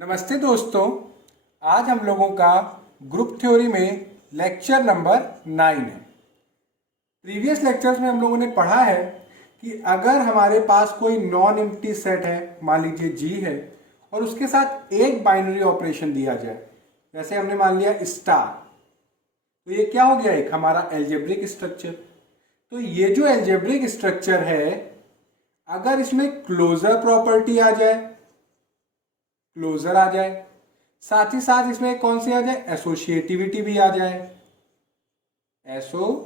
नमस्ते दोस्तों। आज हम लोगों का ग्रुप थ्योरी में लेक्चर नंबर 9 है। प्रीवियस लेक्चर्स में हम लोगों ने पढ़ा है कि अगर हमारे पास कोई नॉन एम्प्टी सेट है, मान लीजिए जी है, और उसके साथ एक बाइनरी ऑपरेशन दिया जाए, जैसे हमने मान लिया स्टार, तो ये क्या हो गया, एक हमारा एल्जेब्रिक स्ट्रक्चर। तो ये जो एल्जेब्रिक स्ट्रक्चर है, अगर इसमें क्लोजर प्रॉपर्टी आ जाए, क्लोजर आ जाए, साथ ही साथ इसमें कौन सी आ जाए, एसोसिएटिविटी भी आ जाए, एसोसिएटिविटी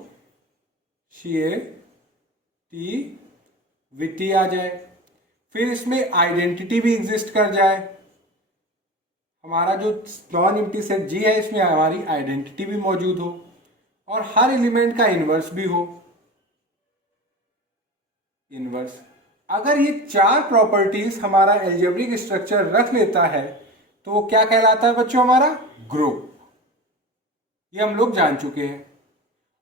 आ जाए, फिर इसमें आइडेंटिटी भी एग्जिस्ट कर जाए। हमारा जो नॉन एम्प्टी सेट जी है, इसमें हमारी आइडेंटिटी भी मौजूद हो और हर एलिमेंट का इनवर्स भी हो। इनवर्स, अगर ये चार प्रॉपर्टीज हमारा एल्जेब्रिक स्ट्रक्चर रख लेता है तो वो क्या कहलाता है बच्चों, हमारा ग्रुप। ये हम लोग जान चुके हैं।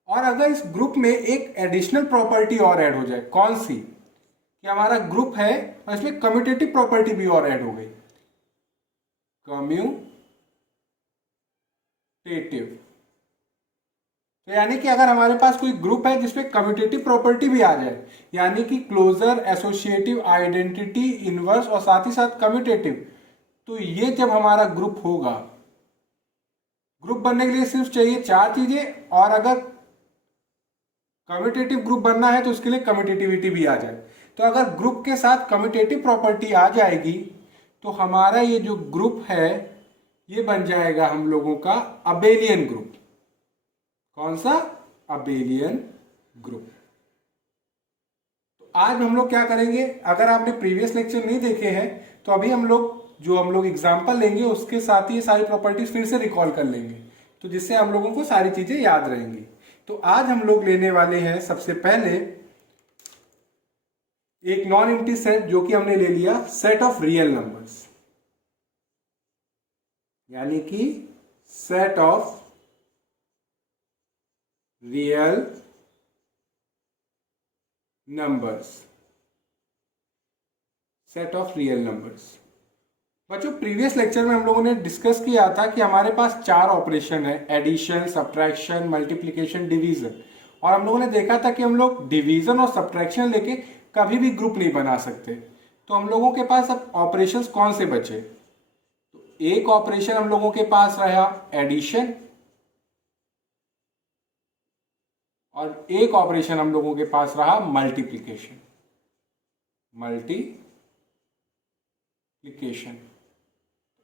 और अगर इस ग्रुप में एक एडिशनल प्रॉपर्टी और ऐड हो जाए, कौन सी, कि हमारा ग्रुप है और इसमें कम्यूटेटिव प्रॉपर्टी भी और ऐड हो गई, कम्यूटेटिव। तो यानी कि अगर हमारे पास कोई ग्रुप है जिसमें कम्यूटेटिव प्रॉपर्टी भी आ जाए, यानी कि क्लोजर, एसोसिएटिव, आइडेंटिटी, इनवर्स और साथ ही साथ कम्यूटेटिव, तो ये जब हमारा ग्रुप होगा, ग्रुप बनने के लिए सिर्फ चाहिए चार चीजें, और अगर कम्यूटेटिव ग्रुप बनना है तो उसके लिए कम्यूटेटिविटी भी आ जाए। तो अगर ग्रुप के साथ कम्यूटेटिव प्रॉपर्टी आ जाएगी तो हमारा ये जो ग्रुप है ये बन जाएगा हम लोगों का अबेलियन ग्रुप। कौन सा, अबेलियन ग्रुप। तो आज हम लोग क्या करेंगे, अगर आपने प्रीवियस लेक्चर नहीं देखे हैं तो अभी हम लोग एग्जांपल लेंगे, उसके साथ ही ये सारी प्रॉपर्टीज फिर से रिकॉल कर लेंगे, तो जिससे हम लोगों को सारी चीजें याद रहेंगी। तो आज हम लोग लेने वाले हैं सबसे पहले एक नॉन एम्प्टी सेट, जो कि हमने ले लिया सेट ऑफ रियल नंबर्स, यानी कि set of real numbers. Set of real numbers बच्चों, प्रीवियस लेक्चर में हम लोगों ने डिस्कस किया था कि हमारे पास चार ऑपरेशन है, एडिशन, सब्ट्रैक्शन, मल्टीप्लिकेशन, डिवीजन। और हम लोगों ने देखा था कि हम लोग डिवीजन और सब्ट्रैक्शन लेके कभी भी ग्रुप नहीं बना सकते। तो हम लोगों के पास अब ऑपरेशंस कौन से बचे, तो एक ऑपरेशन हम लोगों के पास रहा एडिशन, और एक ऑपरेशन हम लोगों के पास रहा मल्टीप्लिकेशन। मल्टीप्लिकेशन,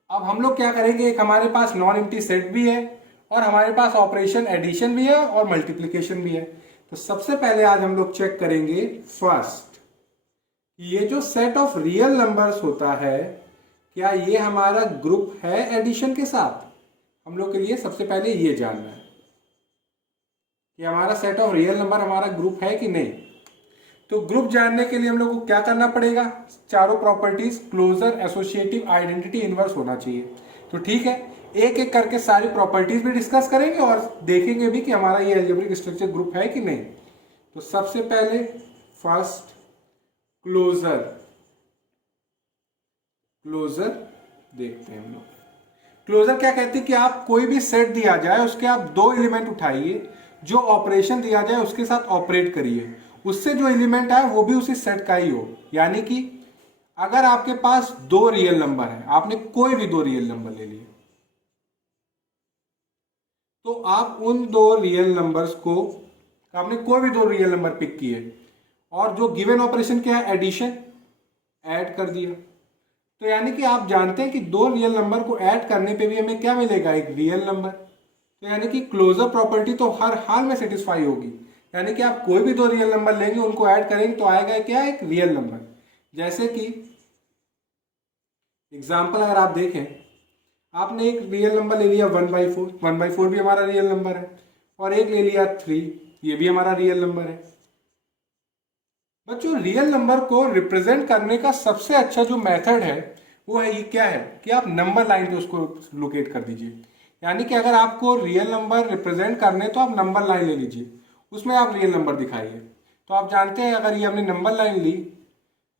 अब हम लोग क्या करेंगे, एक हमारे पास नॉन एम्प्टी सेट भी है और हमारे पास ऑपरेशन एडिशन भी है और मल्टीप्लिकेशन भी है। तो सबसे पहले आज हम लोग चेक करेंगे फर्स्ट, ये जो सेट ऑफ रियल नंबर्स होता है, क्या ये हमारा ग्रुप है एडिशन के साथ। हम लोग के लिए सबसे पहले ये जानना है कि हमारा सेट ऑफ रियल नंबर हमारा ग्रुप है कि नहीं। तो ग्रुप जानने के लिए हम लोग को क्या करना पड़ेगा, चारों properties closure, associative, identity, inverse होना चाहिए। तो ठीक है, एक एक करके सारी प्रॉपर्टीज भी डिस्कस करेंगे और देखेंगे भी कि हमारा ये अलजेब्रिक स्ट्रक्चर ग्रुप है कि नहीं। तो सबसे पहले फर्स्ट क्लोजर, क्लोजर देखते हैं हम लोग। क्लोजर क्या कहती है कि आप कोई भी सेट दिया जाए, उसके आप दो एलिमेंट उठाइए, जो ऑपरेशन दिया जाए उसके साथ ऑपरेट करिए, उससे जो एलिमेंट आए वो भी उसी सेट का ही हो। यानी कि अगर आपके पास दो रियल नंबर है, आपने कोई भी दो रियल नंबर ले लिए, तो आप उन दो रियल नंबर्स को, आपने कोई भी दो रियल नंबर पिक किए और जो गिवन ऑपरेशन क्या है, एडिशन, ऐड कर दिया। तो यानी कि आप जानते हैं कि दो रियल नंबर को ऐड करने पे भी हमें क्या मिलेगा, एक रियल नंबर। तो यानी कि क्लोजर प्रॉपर्टी तो हर हाल में सेटिस्फाई होगी। यानी कि आप कोई भी दो रियल नंबर लेंगे, उनको ऐड करेंगे तो आएगा क्या, एक रियल नंबर। जैसे कि एग्जांपल अगर आप देखें, आपने एक रियल नंबर ले लिया 1/4, 1/4 भी हमारा रियल नंबर है, और एक ले लिया 3, ये भी हमारा रियल नंबर है। बच्चों, रियल नंबर को रिप्रेजेंट करने का सबसे अच्छा जो मेथड है वो है, ये क्या है कि आप नंबर लाइन पे उसको लोकेट कर दीजिए। यानी कि अगर आपको रियल नंबर रिप्रेजेंट करने तो आप नंबर लाइन ले लीजिए, उसमें आप रियल नंबर दिखाइए। तो आप जानते हैं, अगर ये हमने नंबर लाइन ली,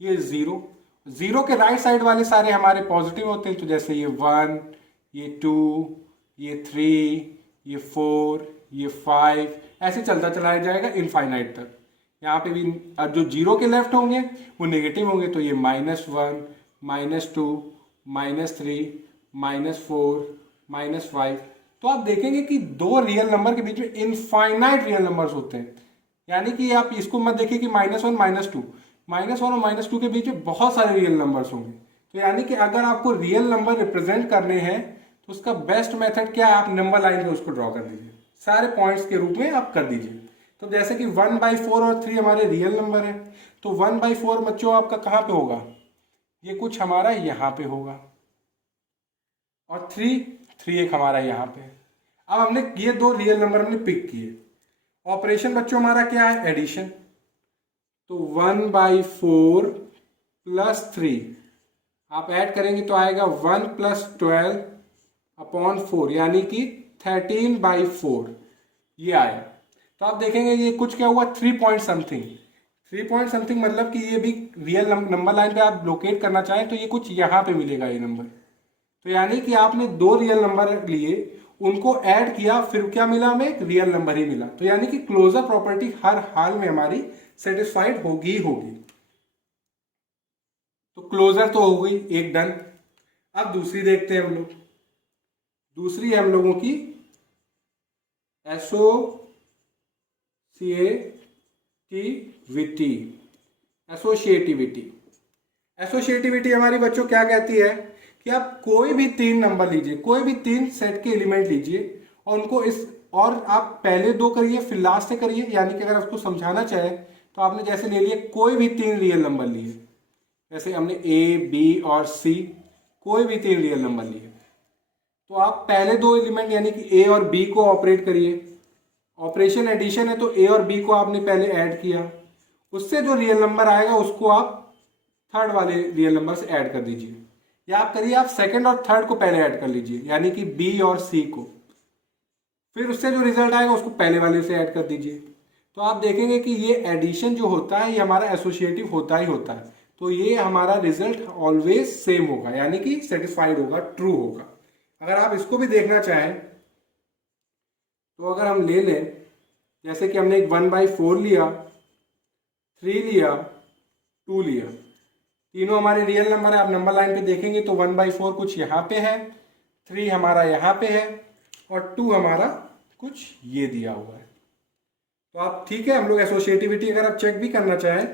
ये 0, जीरो के राइट साइड वाले सारे हमारे पॉजिटिव होते हैं, तो जैसे ये 1, ये 2, ये 3, ये 4, ये 5, ऐसे चलता चलाया जाएगा इनफाइनाइट तक। यहाँ पे भी अब जो जीरो के लेफ्ट होंगे वो नेगेटिव होंगे, तो ये -1, -2, -3, -4, -5। तो आप देखेंगे कि दो रियल नंबर के बीच में इनफाइनाइट रियल नंबर्स होते हैं। यानी कि आप इसको मत देखिए कि -1, -2, -1 और -2 के बीच में बहुत सारे रियल नंबर्स होंगे। तो यानी कि अगर आपको रियल नंबर रिप्रेजेंट करने हैं तो उसका बेस्ट मेथड क्या है, आप नंबर लाइन पे उसको ड्रॉ कर दीजिए, सारे पॉइंट्स के रूप में आप कर दीजिए। तो जैसे कि 1/4 और 3 हमारे रियल नंबर है, तो 1/4 बच्चों आपका कहाँ पे होगा, ये कुछ हमारा यहाँ पे होगा, और 3 एक हमारा यहाँ पे। अब हमने ये दो रियल नंबर हमने पिक किए। ऑपरेशन बच्चों हमारा क्या है, एडिशन। तो 1/4 + 3 आप ऐड करेंगे तो आएगा 1 + 12/4, यानी कि 13/4 ये आया। तो आप देखेंगे ये कुछ क्या हुआ, 3 पॉइंट समथिंग। 3 पॉइंट समथिंग मतलब कि ये भी रियल नंबर लाइन पे आप लोकेट करना चाहें तो ये कुछ यहाँ पे मिलेगा ये नंबर। तो यानी कि आपने दो रियल नंबर लिए, उनको ऐड किया, फिर क्या मिला, हमें एक रियल नंबर ही मिला। तो यानी कि क्लोजर प्रॉपर्टी हर हाल में हमारी सेटिस्फाइड होगी ही होगी। तो क्लोजर तो हो गई एक डन। अब दूसरी देखते हैं हम लोग। दूसरी है हम लोगों की एसोसिएटिविटी। एसोसिएटिविटी हमारी बच्चों क्या कहती है कि आप कोई भी 3 नंबर लीजिए, कोई भी 3 सेट के एलिमेंट लीजिए और उनको और आप पहले 2 करिए फिर लास्ट से करिए। यानी कि अगर उसको समझाना चाहे तो आपने जैसे ले लिए कोई भी 3 रियल नंबर लिए, जैसे हमने A, B और C, कोई भी 3 रियल नंबर लिए, तो आप पहले 2 एलिमेंट यानी कि A और B को ऑपरेट करिए। ऑपरेशन एडिशन है तो A और B को आपने पहले ऐड किया, उससे जो रियल नंबर आएगा उसको आप थर्ड वाले रियल नंबर से ऐड कर दीजिए। या आप करिए, आप सेकंड और थर्ड को पहले ऐड कर लीजिए, यानी कि B और C को, फिर उससे जो रिजल्ट आएगा उसको पहले वाले से ऐड कर दीजिए। तो आप देखेंगे कि ये एडिशन जो होता है ये हमारा एसोसिएटिव होता ही होता है। तो ये हमारा रिजल्ट ऑलवेज सेम होगा, यानी कि सेटिस्फाइड होगा, ट्रू होगा। अगर आप इसको भी देखना चाहें तो अगर हम ले लें, जैसे कि हमने एक 1/4 लिया, 3 लिया, 2 लिया, तीनों हमारे रियल नंबर है। आप नंबर लाइन पे देखेंगे तो 1/4 कुछ यहाँ पे है, 3 हमारा यहाँ पे है, और 2 हमारा कुछ ये दिया हुआ है। तो आप ठीक है, हम लोग एसोसिएटिविटी अगर आप चेक भी करना चाहें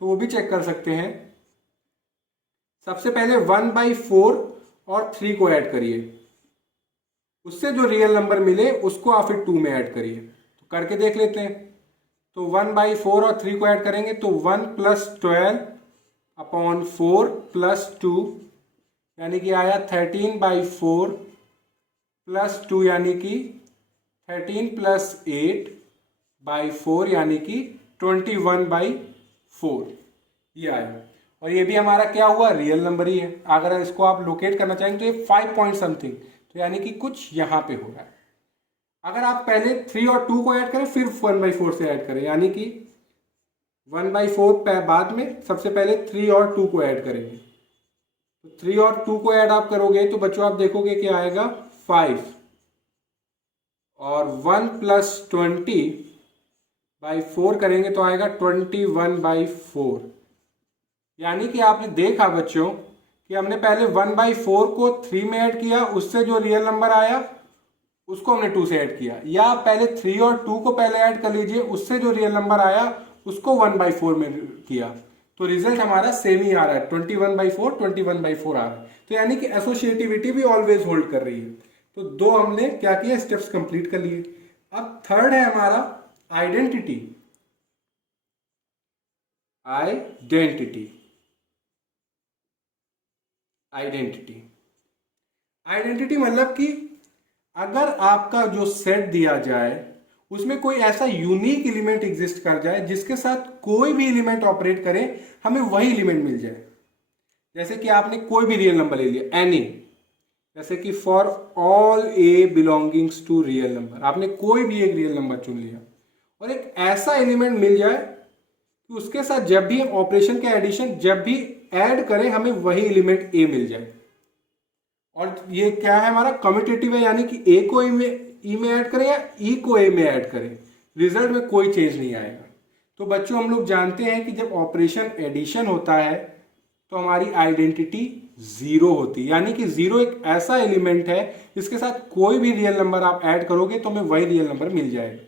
तो वो भी चेक कर सकते हैं। सबसे पहले 1/4 और 3 को ऐड करिए, उससे जो रियल नंबर मिले उसको आप फिर 2 में ऐड करिए। तो करके देख लेते हैं। तो 1/4 और 3 को ऐड करेंगे तो 1 + 12/4 + 2, यानी कि आया 13/4 + 2, यानी कि 13 + 8/4, यानी कि 21/4 ये आया। और ये भी हमारा क्या हुआ, रियल नंबर ही है। अगर इसको आप लोकेट करना चाहेंगे तो ये 5 पॉइंट समथिंग, तो यानी कि कुछ यहाँ पे हो रहा है। अगर आप पहले 3 और 2 को ऐड करें फिर 1/4 से ऐड करें, यानी कि 1/4 बाद में सबसे पहले 3 और 2 को ऐड करेंगे। तो 3 और 2 को ऐड आप करोगे तो बच्चों आप देखोगे कि आएगा 5, और 1 + 20/4 करेंगे तो आएगा 21/4। यानी कि आपने देखा बच्चों कि हमने पहले 1/4 को 3 में ऐड किया, उससे जो रियल नंबर आया उसको हमने 2 से ऐड किया, या पहले 3 और 2 को पहले ऐड कर लीजिए, उससे जो रियल नंबर आया उसको 1/4 में किया, तो रिजल्ट हमारा सेम ही आ रहा है, 21/4 21/4 आ रहा है। तो यानी कि एसोसिएटिविटी भी ऑलवेज होल्ड कर रही है। तो 2 हमने क्या किया, स्टेप्स कंप्लीट कर लिए। अब थर्ड है हमारा आइडेंटिटी। आइडेंटिटी मतलब कि अगर आपका जो सेट दिया जाए उसमें कोई ऐसा यूनिक एलिमेंट एग्जिस्ट कर जाए जिसके साथ कोई भी एलिमेंट ऑपरेट करे हमें वही एलिमेंट मिल जाए। जैसे कि आपने कोई भी रियल नंबर ले लिया, एनी, जैसे कि for all a belongings to real number, आपने कोई भी एक रियल नंबर चुन लिया और एक ऐसा एलिमेंट मिल जाए कि उसके साथ जब भी ऑपरेशन के एडिशन जब भी ऐड करें हमें वही एलिमेंट ए मिल जाए। और ये क्या है हमारा कम्यूटेटिव है, यानी कि ए को ई में ऐड करें या ई को ए में ऐड करें, रिजल्ट में कोई चेंज नहीं आएगा। तो बच्चों हम लोग जानते हैं कि जब ऑपरेशन एडिशन होता है तो हमारी आइडेंटिटी जीरो होती है, यानी कि जीरो एक ऐसा एलिमेंट है जिसके साथ कोई भी रियल नंबर आप ऐड करोगे तो हमें वही रियल नंबर मिल जाएगा।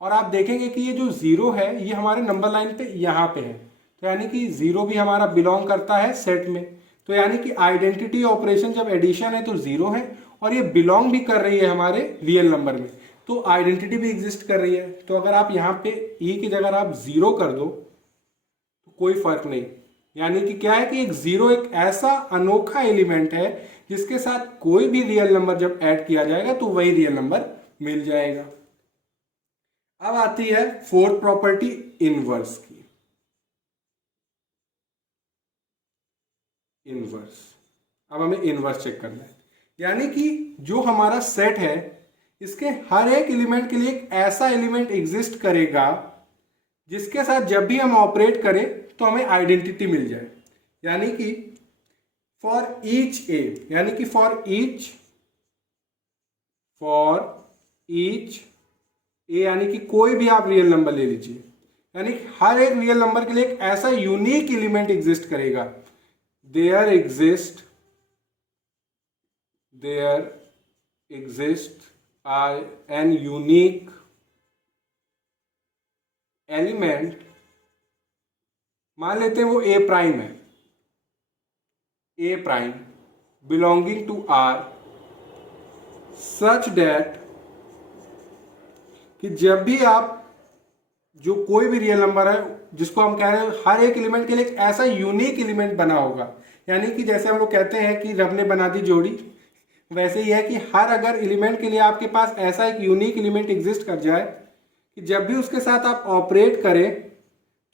और आप देखेंगे कि ये जो जीरो है ये हमारे नंबर लाइन पे यहाँ पे है, तो यानी कि जीरो भी हमारा बिलोंग करता है सेट में। तो यानी कि आइडेंटिटी ऑपरेशन जब एडिशन है तो जीरो है और ये बिलोंग भी कर रही है हमारे रियल नंबर में, तो आइडेंटिटी भी एग्जिस्ट कर रही है। तो अगर आप यहाँ पे ई की जगह आप जीरो कर दो तो कोई फर्क नहीं, यानी कि क्या है कि एक जीरो एक ऐसा अनोखा एलिमेंट है जिसके साथ कोई भी रियल नंबर जब ऐड किया जाएगा तो वही रियल नंबर मिल जाएगा। अब आती है फोर्थ प्रॉपर्टी इनवर्स की। इनवर्स, अब हमें इनवर्स चेक करना है, यानी कि जो हमारा सेट है इसके हर एक एलिमेंट के लिए एक ऐसा एलिमेंट एग्जिस्ट करेगा जिसके साथ जब भी हम ऑपरेट करें तो हमें आइडेंटिटी मिल जाए। यानी कि फॉर ईच ए, यानी कि फॉर ईच ए, यानी कि कोई भी आप रियल नंबर ले लीजिए, यानी हर एक रियल नंबर के लिए एक ऐसा यूनिक एलिमेंट एग्जिस्ट करेगा। There exist an unique element, मान लेते हैं वो ए प्राइम है, a prime belonging to R, such that कि जब भी आप जो कोई भी रियल नंबर है जिसको हम कह रहे हैं हर एक एलिमेंट के लिए एक ऐसा यूनिक एलिमेंट बना होगा, यानी कि जैसे हम लोग कहते हैं कि रब ने बना दी जोड़ी, वैसे ही है कि हर अगर एलिमेंट के लिए आपके पास ऐसा एक यूनिक एलिमेंट एग्जिस्ट कर जाए कि जब भी उसके साथ आप ऑपरेट करें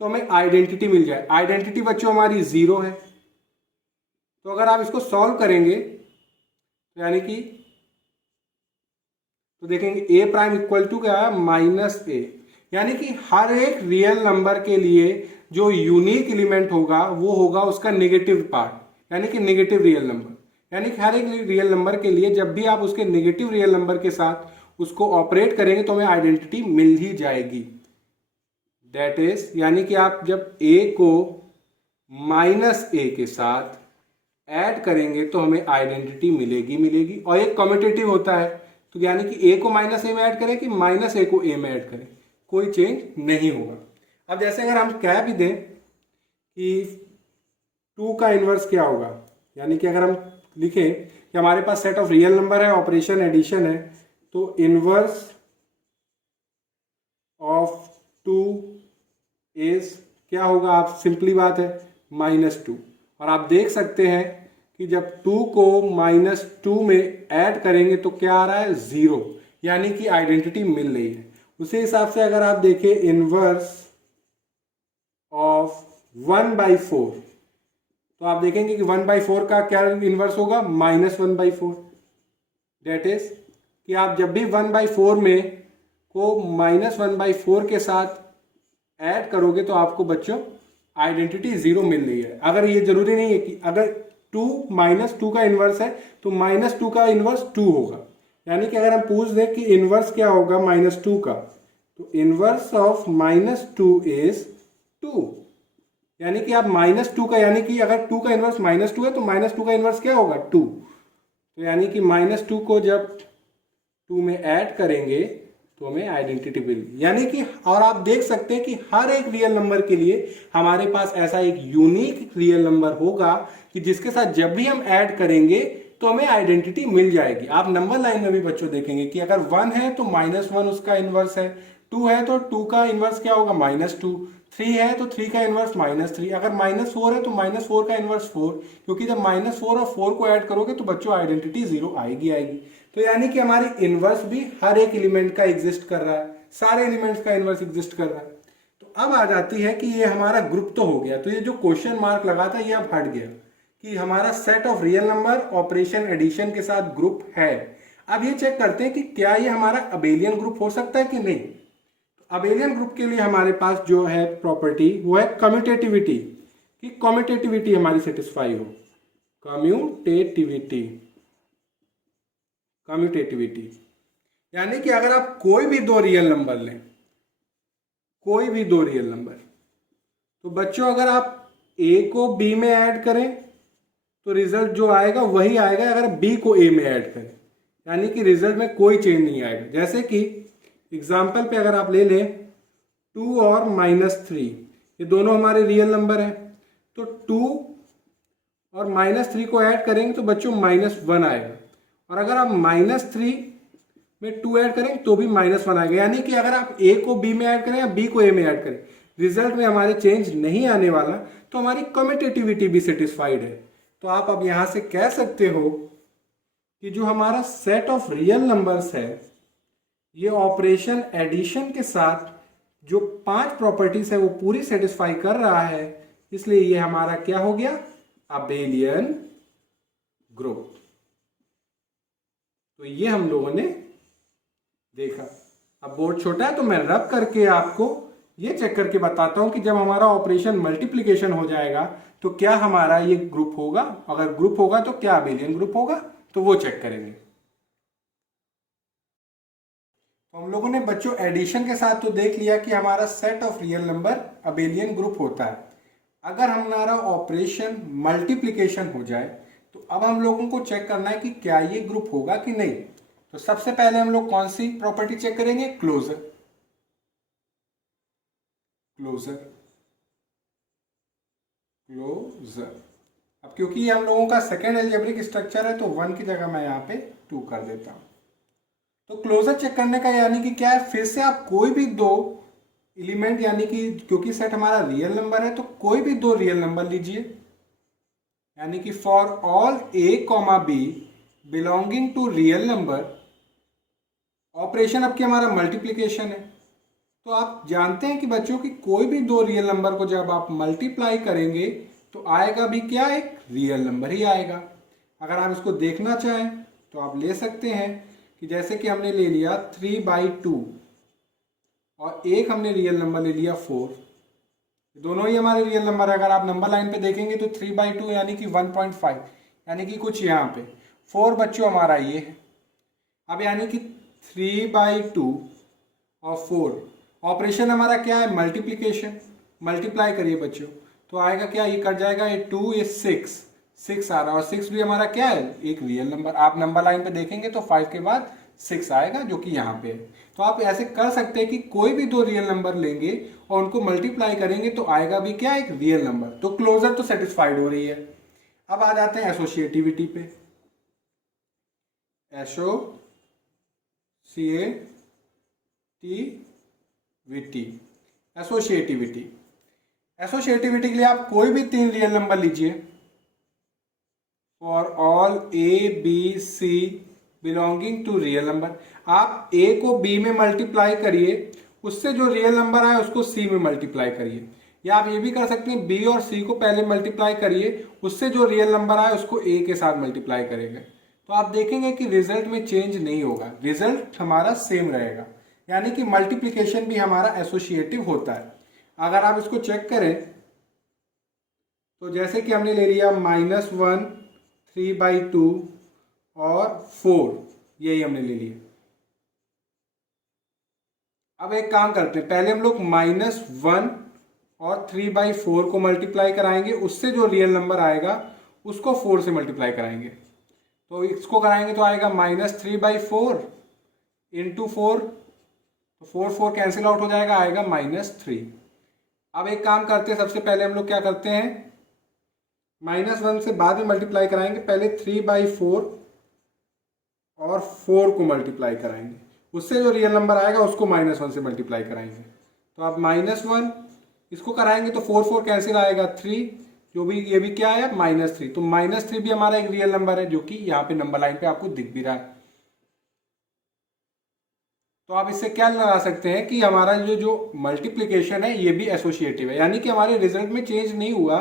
तो हमें आइडेंटिटी मिल जाए। आइडेंटिटी बच्चों हमारी जीरो है, तो अगर आप इसको सॉल्व करेंगे तो यानी कि तो देखेंगे ए प्राइम इक्वल टू क्या है माइनस ए, यानी कि हर एक रियल नंबर के लिए जो यूनिक एलिमेंट होगा वो होगा उसका नेगेटिव पार्ट, यानी कि नेगेटिव रियल नंबर। यानी कि हर एक रियल नंबर के लिए जब भी आप उसके नेगेटिव रियल नंबर के साथ उसको ऑपरेट करेंगे तो हमें आइडेंटिटी मिल ही जाएगी। दैट इज, यानी कि आप जब ए को माइनस ए के साथ ऐड करेंगे तो हमें आइडेंटिटी मिलेगी। और एक कम्यूटेटिव होता है, तो यानी कि ए को माइनस ए में ऐड करें कि माइनस ए को ए में ऐड करें, कोई चेंज नहीं होगा। अब जैसे अगर हम कह भी दें कि 2 का इन्वर्स क्या होगा, यानी कि अगर हम लिखें कि हमारे पास सेट ऑफ रियल नंबर है, ऑपरेशन एडिशन है, तो इन्वर्स ऑफ 2 इज क्या होगा, आप सिंपली बात है -2। और आप देख सकते हैं कि जब 2 को -2 में ऐड करेंगे तो क्या आ रहा है 0, यानी कि आइडेंटिटी मिल रही है। उसी हिसाब से अगर आप देखें इनवर्स ऑफ 1/4, तो आप देखेंगे कि 1/4 का क्या इनवर्स होगा -1/4। डेट इज कि आप जब भी 1/4 में को -1/4 के साथ ऐड करोगे तो आपको बच्चों आइडेंटिटी 0 मिल रही है। अगर ये जरूरी नहीं है कि अगर 2 -2 का इन्वर्स है तो -2 का इन्वर्स 2 होगा, यानी कि अगर हम पूछ दें कि इन्वर्स क्या होगा -2 का, तो इन्वर्स ऑफ -2 इज 2, यानी कि आप -2 का, यानी कि अगर 2 का इन्वर्स -2 है तो -2 का इन्वर्स क्या होगा 2, तो यानी कि -2 को जब 2 में ऐड करेंगे तो हमें आइडेंटिटी मिलेगी। यानी कि और आप देख सकते हैं कि हर एक रियल नंबर के लिए हमारे पास ऐसा एक यूनिक रियल नंबर होगा कि जिसके साथ जब भी हम ऐड करेंगे तो हमें आइडेंटिटी मिल जाएगी। आप नंबर लाइन में भी बच्चों देखेंगे कि अगर 1 है तो -1 उसका इन्वर्स है, 2 है तो 2 का इन्वर्स क्या होगा -2, 3 है तो 3 का इन्वर्स -3, अगर -4 है तो -4 का इन्वर्स 4, क्योंकि जब -4 और 4 को ऐड करोगे तो बच्चों आइडेंटिटी 0 आएगी। तो यानी कि हमारी इन्वर्स भी हर एक एलिमेंट का एग्जिस्ट कर रहा है, सारे एलिमेंट्स का इन्वर्स एग्जिस्ट कर रहा है। तो अब आ जाती है कि ये हमारा ग्रुप तो हो गया, तो ये जो क्वेश्चन मार्क लगा था ये अब हट गया कि हमारा set of real number operation addition के साथ ग्रुप है। अब ये चेक करते हैं कि क्या ये हमारा अबेलियन ग्रुप हो सकता है कि नहीं। तो अबेलियन ग्रुप के लिए हमारे पास जो है प्रॉपर्टी वो है कम्यूटेटिविटी, कि कम्यूटेटिविटी हमारी सेटिस्फाई हो। कम्यूटेटिविटी, कम्यूटेटिविटी यानी कि अगर आप कोई भी दो रियल नंबर लें, कोई भी दो रियल नंबर, तो बच्चों अगर आप a को b में ऐड करें तो रिजल्ट जो आएगा वही आएगा अगर b को a में ऐड करें, यानी कि रिजल्ट में कोई चेंज नहीं आएगा। जैसे कि एग्जाम्पल पे अगर आप ले लें 2 और -3, ये दोनों हमारे रियल नंबर हैं, तो 2 और -3 को ऐड करेंगे तो बच्चों -1 आएगा, और अगर आप -3 में 2 ऐड करेंगे तो भी -1 आएगा। यानी कि अगर आप a को b में ऐड करें या b को a में ऐड करें, रिजल्ट में हमारे चेंज नहीं आने वाला, तो हमारी कम्यूटेटिविटी भी सेटिस्फाइड है। तो आप अब यहां से कह सकते हो कि जो हमारा सेट ऑफ रियल नंबर्स है, ये ऑपरेशन एडिशन के साथ जो 5 प्रॉपर्टीज है वो पूरी सेटिस्फाई कर रहा है, इसलिए ये हमारा क्या हो गया, अबेलियन ग्रुप। तो ये हम लोगों ने देखा। अब बोर्ड छोटा है तो मैं रब करके आपको ये चेक करके बताता हूं कि जब हमारा ऑपरेशन मल्टीप्लिकेशन हो जाएगा तो क्या हमारा ये ग्रुप होगा, अगर ग्रुप होगा तो क्या अबेलियन ग्रुप होगा, तो वो चेक करेंगे। तो हम लोगों ने बच्चों एडिशन के साथ तो देख लिया कि हमारा set of real number abelian group होता है। अगर हमारा ऑपरेशन मल्टीप्लिकेशन हो जाए तो अब हम लोगों को चेक करना है कि क्या ये ग्रुप होगा कि नहीं। तो सबसे पहले हम लोग कौन सी प्रॉपर्टी चेक करेंगे, क्लोजर। Closure, closure. अब क्योंकि ये हम लोगों का सेकेंड अलजेब्रिक स्ट्रक्चर है तो 1 की जगह मैं यहाँ पे 2 कर देता हूं। तो क्लोजर चेक करने का यानी कि क्या है, फिर से आप कोई भी दो एलिमेंट, यानी कि क्योंकि सेट हमारा रियल नंबर है तो कोई भी दो रियल नंबर लीजिए, यानी कि for all a, b belonging to real number, operation अब की हमारा मल्टीप्लिकेशन है। तो आप जानते हैं कि बच्चों की कोई भी दो रियल नंबर को जब आप मल्टीप्लाई करेंगे तो आएगा भी क्या, एक रियल नंबर ही आएगा। अगर आप इसको देखना चाहें तो आप ले सकते हैं कि जैसे कि हमने ले लिया 3/2 और एक हमने रियल नंबर ले लिया 4, दोनों ही हमारे रियल नंबर है। अगर आप नंबर लाइन पे देखेंगे तो 3/2 यानी कि 1.5, यानी कि कुछ यहाँ पे 4 बच्चों हमारा ये है। अब यानी कि 3/2 और 4, ऑपरेशन हमारा क्या है, मल्टीप्लिकेशन। मल्टीप्लाई करिए बच्चों तो आएगा क्या, ये कट जाएगा, ये 2, ये 6 आ रहा है, और 6 भी हमारा क्या है, एक रियल नंबर। आप नंबर लाइन पे देखेंगे तो 5 के बाद 6 आएगा जो कि यहाँ पे है। तो आप ऐसे कर सकते हैं कि कोई भी दो रियल नंबर लेंगे और उनको मल्टीप्लाई करेंगे तो आएगा भी क्या, एक रियल नंबर। तो क्लोजर तो सेटिस्फाइड हो रही है। अब आ जाते हैं एसोसिएटिविटी पे। एसोसिएटिविटी के लिए आप कोई भी 3 रियल नंबर लीजिए, for all a, b, c belonging to real number. आप a को b में मल्टीप्लाई करिए, उससे जो रियल नंबर आए उसको c में मल्टीप्लाई करिए, या आप ये भी कर सकते हैं b और c को पहले मल्टीप्लाई करिए, उससे जो रियल नंबर आए उसको a के साथ मल्टीप्लाई करेंगे। तो आप देखेंगे कि रिजल्ट में चेंज नहीं होगा, रिजल्ट हमारा सेम रहेगा। यानी कि मल्टीप्लिकेशन भी हमारा एसोसिएटिव होता है। अगर आप इसको चेक करें तो जैसे कि हमने ले लिया -1, 3/2 और 4, यही हमने ले लिया। अब एक काम करते हैं, पहले हम लोग -1 और 3/4 को मल्टीप्लाई कराएंगे, उससे जो रियल नंबर आएगा उसको 4 से मल्टीप्लाई कराएंगे। तो इसको कराएंगे तो आएगा -3/4 इंटू 4, तो 4 कैंसिल आउट हो जाएगा, आएगा -3। अब एक काम करते हैं, सबसे पहले हम लोग क्या करते हैं, -1 से बाद में मल्टीप्लाई कराएंगे, पहले 3/4 और 4 को मल्टीप्लाई कराएंगे, उससे जो रियल नंबर आएगा उसको -1 से मल्टीप्लाई कराएंगे। तो आप -1 इसको कराएंगे तो 4 कैंसिल आएगा, 3, जो भी ये भी क्या है, -3। तो -3 भी हमारा एक रियल नंबर है जो कि यहाँ पे नंबर लाइन पे आपको दिख भी रहा है। तो आप इससे क्या लगा सकते हैं कि हमारा जो मल्टीप्लिकेशन है ये भी एसोसिएटिव है, यानी कि हमारे रिजल्ट में चेंज नहीं हुआ।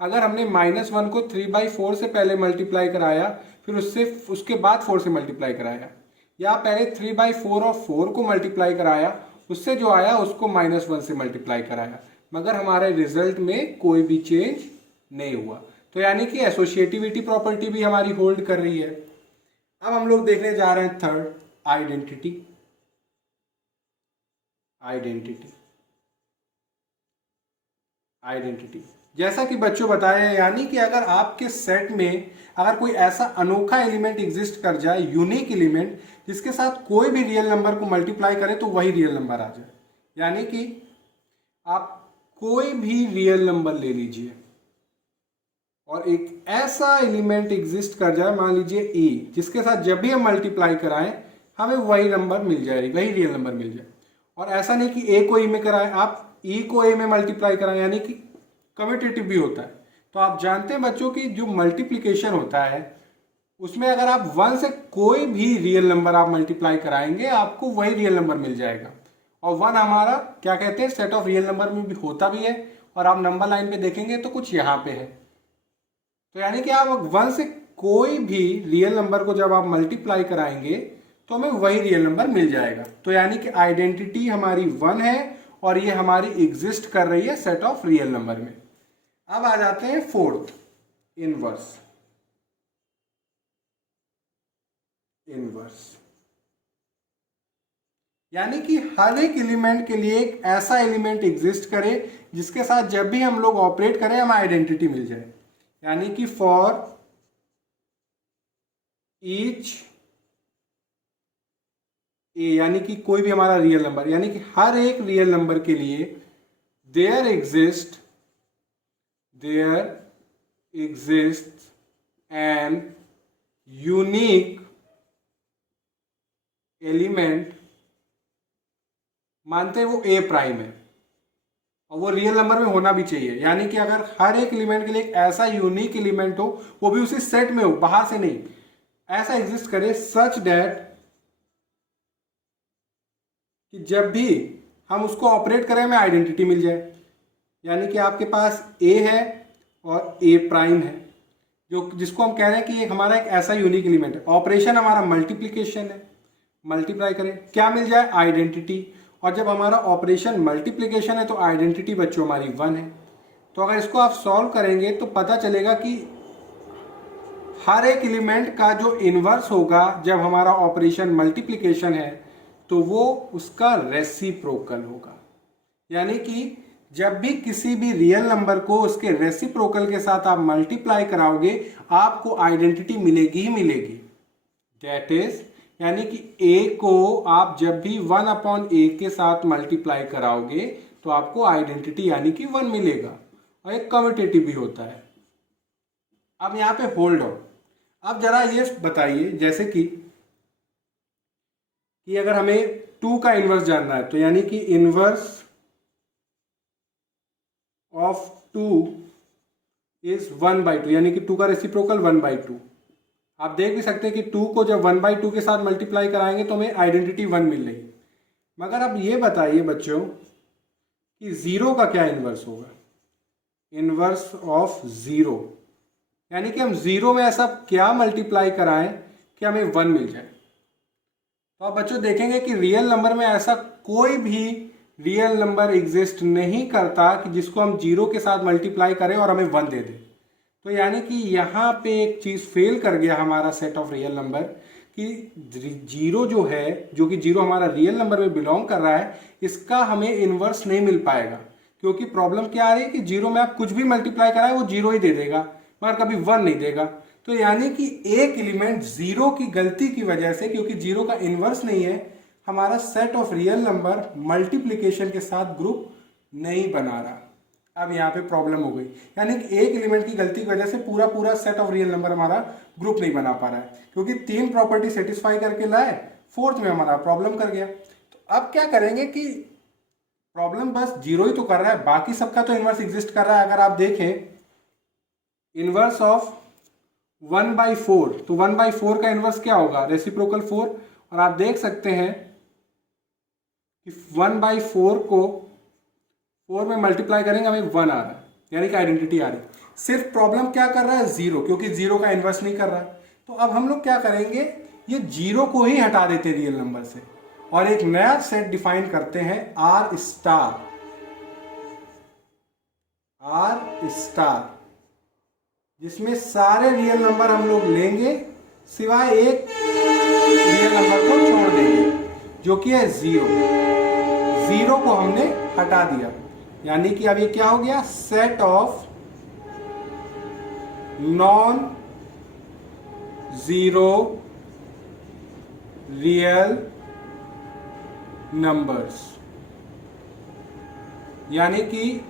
अगर हमने -1 को 3/4 से पहले मल्टीप्लाई कराया, फिर उसके बाद 4 से मल्टीप्लाई कराया, या पहले 3/4 और 4 को मल्टीप्लाई कराया, उससे जो आया उसको -1 से मल्टीप्लाई कराया, मगर हमारे रिजल्ट में कोई भी चेंज नहीं हुआ। तो यानी कि एसोसिएटिविटी प्रॉपर्टी भी हमारी होल्ड कर रही है। अब हम लोग देखने जा रहे हैं थर्ड, आइडेंटिटी। आइडेंटिटी आइडेंटिटी जैसा कि बच्चों बताया, यानी कि अगर आपके सेट में अगर कोई ऐसा अनोखा एलिमेंट एग्जिस्ट कर जाए, यूनिक एलिमेंट, जिसके साथ कोई भी रियल नंबर को मल्टीप्लाई करे तो वही रियल नंबर आ जाए। यानी कि आप कोई भी रियल नंबर ले लीजिए और एक ऐसा एलिमेंट एग्जिस्ट कर जाए, मान लीजिए ए, जिसके साथ जब भी हम मल्टीप्लाई कराएं हमें वही नंबर मिल जाए, वही रियल नंबर मिल जाए। और ऐसा नहीं कि ए को ई में कराएं, आप ई को ए में मल्टीप्लाई कराएं, यानी कि कम्यूटेटिव भी होता है। तो आप जानते हैं बच्चों कि जो मल्टीप्लिकेशन होता है उसमें अगर आप 1 से कोई भी रियल नंबर आप मल्टीप्लाई कराएंगे आपको वही रियल नंबर मिल जाएगा। और 1 हमारा क्या कहते हैं, सेट ऑफ रियल नंबर में भी होता भी है, और आप नंबर लाइन पे देखेंगे तो कुछ यहाँ पे है। तो यानी कि आप 1 से कोई भी रियल नंबर को जब आप मल्टीप्लाई कराएंगे तो हमें वही रियल नंबर मिल जाएगा। तो यानी कि आइडेंटिटी हमारी 1 है और ये हमारी एग्जिस्ट कर रही है सेट ऑफ रियल नंबर में। अब आ जाते हैं फोर्थ, इनवर्स। इनवर्स यानी कि हर एक एलिमेंट के लिए एक ऐसा एलिमेंट एग्जिस्ट करे जिसके साथ जब भी हम लोग ऑपरेट करें हमें आइडेंटिटी मिल जाए। यानी कि फॉर ईच ए, यानी कि कोई भी हमारा रियल नंबर, यानी कि हर एक रियल नंबर के लिए there exist an unique element, मानते हैं वो ए प्राइम है और वो रियल नंबर में होना भी चाहिए। यानी कि अगर हर एक एलिमेंट के लिए एक ऐसा यूनिक एलिमेंट हो, वो भी उसी सेट में हो, बाहर से नहीं, ऐसा एग्जिस्ट करे सच दैट कि जब भी हम उसको ऑपरेट करें हमें आइडेंटिटी मिल जाए। यानी कि आपके पास ए है और ए प्राइम है, जो जिसको हम कह रहे हैं कि हमारा एक ऐसा यूनिक एलिमेंट है। ऑपरेशन हमारा मल्टीप्लिकेशन है, मल्टीप्लाई करें क्या मिल जाए, आइडेंटिटी। और जब हमारा ऑपरेशन मल्टीप्लिकेशन है तो आइडेंटिटी बच्चों हमारी 1 है। तो अगर इसको आप सॉल्व करेंगे तो पता चलेगा कि हर एक एलिमेंट का जो इनवर्स होगा जब हमारा ऑपरेशन मल्टीप्लिकेशन है तो वो उसका रेसिप्रोकल होगा। यानी कि जब भी किसी भी रियल नंबर को उसके रेसिप्रोकल के साथ आप मल्टीप्लाई कराओगे आपको आइडेंटिटी मिलेगी ही मिलेगी। दैट इज, यानी कि a को आप जब भी 1/a के साथ मल्टीप्लाई कराओगे तो आपको आइडेंटिटी यानी कि 1 मिलेगा, और एक कम्यूटेटिव भी होता है। अब यहाँ पे होल्ड ऑन, अब जरा ये बताइए जैसे कि अगर हमें 2 का इनवर्स जानना है तो यानी कि इनवर्स ऑफ 2 इज 1/2, यानी कि 2 का रेसिप्रोकल 1/2। आप देख भी सकते हैं कि 2 को जब 1/2 के साथ मल्टीप्लाई कराएंगे तो हमें आइडेंटिटी 1 मिल रही। मगर अब ये बताइए बच्चों कि 0 का क्या इनवर्स होगा, इनवर्स ऑफ 0, यानी कि हम 0 में ऐसा क्या मल्टीप्लाई कराएं कि हमें 1 मिल जाए। तो आप बच्चों देखेंगे कि रियल नंबर में ऐसा कोई भी रियल नंबर एग्जिस्ट नहीं करता कि जिसको हम 0 के साथ मल्टीप्लाई करें और हमें 1 दे दे। तो यानी कि यहाँ पे एक चीज़ फेल कर गया हमारा सेट ऑफ रियल नंबर कि 0 जो है, जो कि 0 हमारा रियल नंबर में बिलोंग कर रहा है, इसका हमें इन्वर्स नहीं मिल पाएगा। क्योंकि प्रॉब्लम क्या आ रही है कि 0 में आप कुछ भी मल्टीप्लाई कराए वो 0 ही दे देगा, मगर कभी 1 नहीं देगा। तो यानी कि एक एलिमेंट 0 की गलती की वजह से, क्योंकि 0 का इन्वर्स नहीं है, हमारा set of real number multiplication के साथ ग्रुप नहीं बना रहा। अब यहाँ पे प्रॉब्लम हो गई, यानी कि एक एलिमेंट की गलती की वजह से पूरा सेट ऑफ रियल नंबर हमारा ग्रुप नहीं बना पा रहा है, क्योंकि 3 प्रॉपर्टी सेटिस्फाई करके लाए, 4th में हमारा प्रॉब्लम कर गया। तो अब क्या करेंगे कि प्रॉब्लम बस 0 ही तो कर रहा है, बाकी सबका तो इनवर्स एग्जिस्ट कर रहा है। अगर आप देखें इनवर्स ऑफ 1/4, तो 1/4 का इनवर्स क्या होगा, रेसिप्रोकल 4। और आप देख सकते हैं कि 1/4 को 4 में मल्टीप्लाई करेंगे हमें 1 आ रहा है, यानी कि आइडेंटिटी आ रही है। सिर्फ प्रॉब्लम क्या कर रहा है, 0, क्योंकि 0 का इन्वर्स नहीं कर रहा है। तो अब हम लोग क्या करेंगे, ये 0 को ही हटा देते रियल नंबर से और एक नया सेट डिफाइन करते हैं R स्टार। जिसमें सारे रियल नंबर हम लोग लेंगे सिवाय एक रियल नंबर को छोड़ देंगे जो कि है 0। 0 को हमने हटा दिया, यानी कि अब ये क्या हो गया, set of non zero real numbers. यानी कि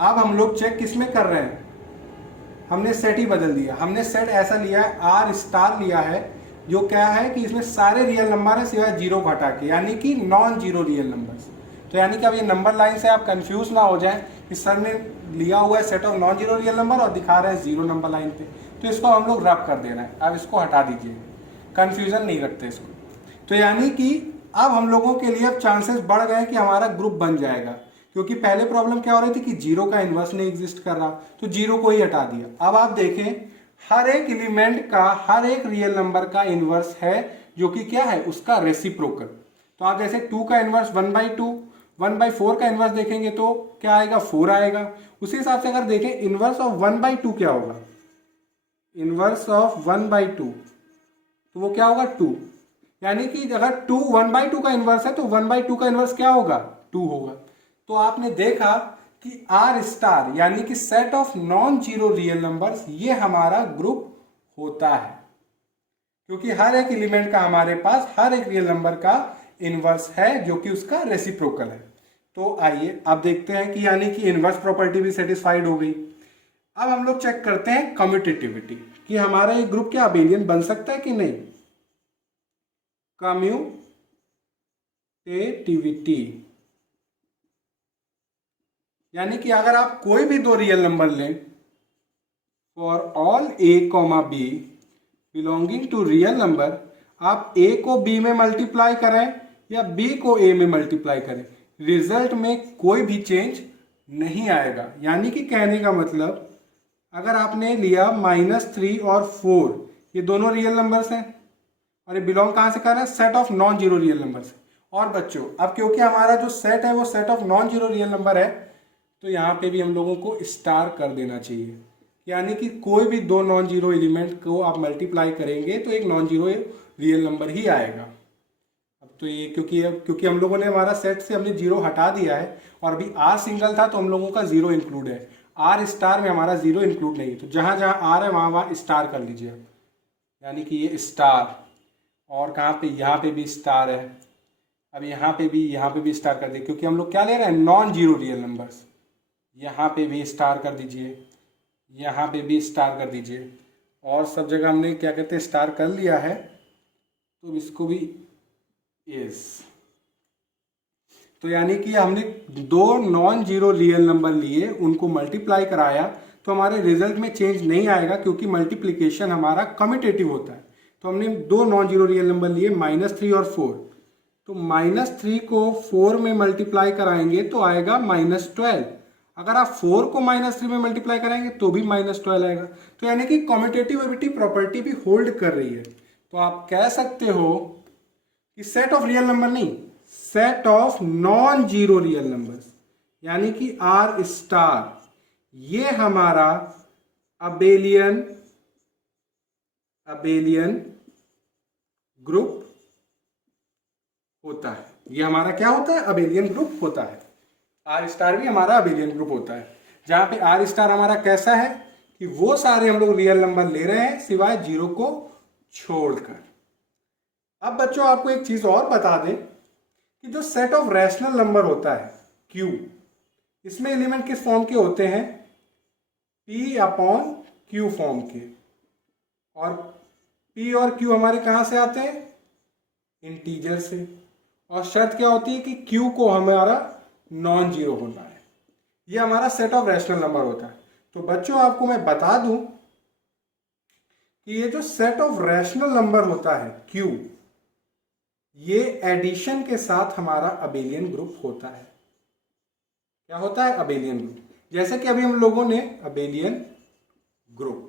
अब हम लोग चेक किस में कर रहे हैं, हमने सेट ही बदल दिया। हमने सेट ऐसा लिया है, आर स्टार लिया है, जो क्या है कि इसमें सारे रियल नंबर है सिवाय 0 को हटा के, यानी कि नॉन जीरो रियल नंबर्स। तो यानी कि अब ये नंबर लाइन से आप कंफ्यूज ना हो जाएं कि सर ने लिया हुआ है set of non zero real number और दिखा रहे हैं 0 नंबर लाइन पे, तो इसको हम लोग रब कर दे रहे हैं। अब इसको हटा दीजिए, कंफ्यूजन नहीं रखते इसको। तो यानी कि अब हम लोगों के लिए अब चांसेस बढ़ गए कि हमारा ग्रुप बन जाएगा, क्योंकि पहले प्रॉब्लम क्या हो रही थी कि 0 का इन्वर्स नहीं एग्जिस्ट कर रहा, तो 0 को ही हटा दिया। अब आप देखें हर एक एलिमेंट का, हर एक रियल नंबर का इन्वर्स है जो कि क्या है, उसका रेसिप्रोकल। तो आप जैसे 2 का इन्वर्स 1/2, 1/4 का इन्वर्स देखेंगे तो क्या आएगा, 4 आएगा। उसी हिसाब से अगर देखें इन्वर्स ऑफ 1/2 क्या होगा, इन्वर्स ऑफ 1/2 तो वो क्या होगा, 2। यानी कि अगर 1/2 का इन्वर्स है तो 1/2 का इन्वर्स क्या होगा, 2 होगा। तो आपने देखा कि आर स्टार यानी कि set of non zero real numbers, ये हमारा ग्रुप होता है, क्योंकि हर एक एलिमेंट का हमारे पास हर एक रियल नंबर का इन्वर्स है जो कि उसका रेसिप्रोकल है। तो आइए अब देखते हैं कि यानी कि इन्वर्स प्रॉपर्टी भी सेटिस्फाइड हो गई। अब हम लोग चेक करते हैं कम्यूटेटिविटी, कि हमारा ये ग्रुप क्या अबेलियन बन सकता है कि नहीं। कम्यूटेटिविटी यानी कि अगर आप कोई भी दो रियल नंबर लें, for all a, b belonging to real number, आप a को b में मल्टीप्लाई करें या b को a में मल्टीप्लाई करें, रिजल्ट में कोई भी चेंज नहीं आएगा। यानी कि कहने का मतलब अगर आपने लिया -3 और 4, ये दोनों रियल नंबर्स हैं और ये बिलोंग कहाँ से कर रहे हैं, set of non zero real numbers. और बच्चों अब क्योंकि हमारा जो सेट है वो set of non zero real number है, तो यहाँ पे भी हम लोगों को स्टार कर देना चाहिए। यानी कि कोई भी दो नॉन जीरो एलिमेंट को आप मल्टीप्लाई करेंगे तो एक नॉन जीरो रियल नंबर ही आएगा। अब तो ये क्योंकि हम लोगों ने हमारा सेट से हमने 0 हटा दिया है और अभी आर सिंगल था तो हम लोगों का 0 इंक्लूड है, आर स्टार में हमारा 0 इंक्लूड नहीं है। तो जहाँ जहाँ आर है वहाँ वहाँ स्टार कर लीजिए। यानी कि ये स्टार, और कहाँ पे, यहाँ पे भी स्टार है। अब यहाँ पे भी स्टार कर दिए, क्योंकि हम लोग क्या ले रहे हैं, नॉन जीरो रियल नंबर्स। यहाँ पे भी स्टार कर दीजिए, यहाँ पे भी स्टार कर दीजिए, और सब जगह हमने क्या कहते हैं स्टार कर लिया है, तो इसको भी यस। तो यानी कि हमने दो नॉन जीरो रियल नंबर लिए, उनको मल्टीप्लाई कराया, तो हमारे रिजल्ट में चेंज नहीं आएगा, क्योंकि मल्टीप्लिकेशन हमारा कम्यूटेटिव होता है। तो हमने दो नॉन जीरो रियल नंबर लिए -3 और 4, तो -3 को 4 में मल्टीप्लाई कराएंगे तो आएगा -12। अगर आप 4 को -3 में मल्टीप्लाई कराएंगे तो भी -12 आएगा। तो यानी कि कम्यूटेटिविटी प्रॉपर्टी भी होल्ड कर रही है। तो आप कह सकते हो कि सेट ऑफ रियल नंबर नहीं, set of non zero real numbers, यानी कि आर स्टार, ये हमारा अबेलियन ग्रुप होता है। ये हमारा क्या होता है, अबेलियन ग्रुप होता है। आर स्टार भी हमारा अबेलियन ग्रुप होता है, जहां पे आर स्टार हमारा कैसा है कि वो सारे हम लोग रियल नंबर ले रहे हैं सिवाय 0 को छोड़कर। अब बच्चों आपको एक चीज और बता दें कि जो सेट ऑफ रैशनल नंबर होता है Q, इसमें एलिमेंट किस फॉर्म के होते हैं, P/Q फॉर्म के। और P और Q हमारे कहां से आते हैं, इंटीजर से। और शर्त क्या होती है कि Q को हमारा नॉन जीरो होना है। ये हमारा सेट ऑफ रैशनल नंबर होता है। तो बच्चों आपको मैं बता दूं कि ये जो सेट ऑफ रैशनल नंबर होता है Q, ये एडिशन के साथ हमारा अबेलियन ग्रुप होता है। क्या होता है, अबेलियन ग्रुप। जैसे कि अभी हम लोगों ने अबेलियन ग्रुप,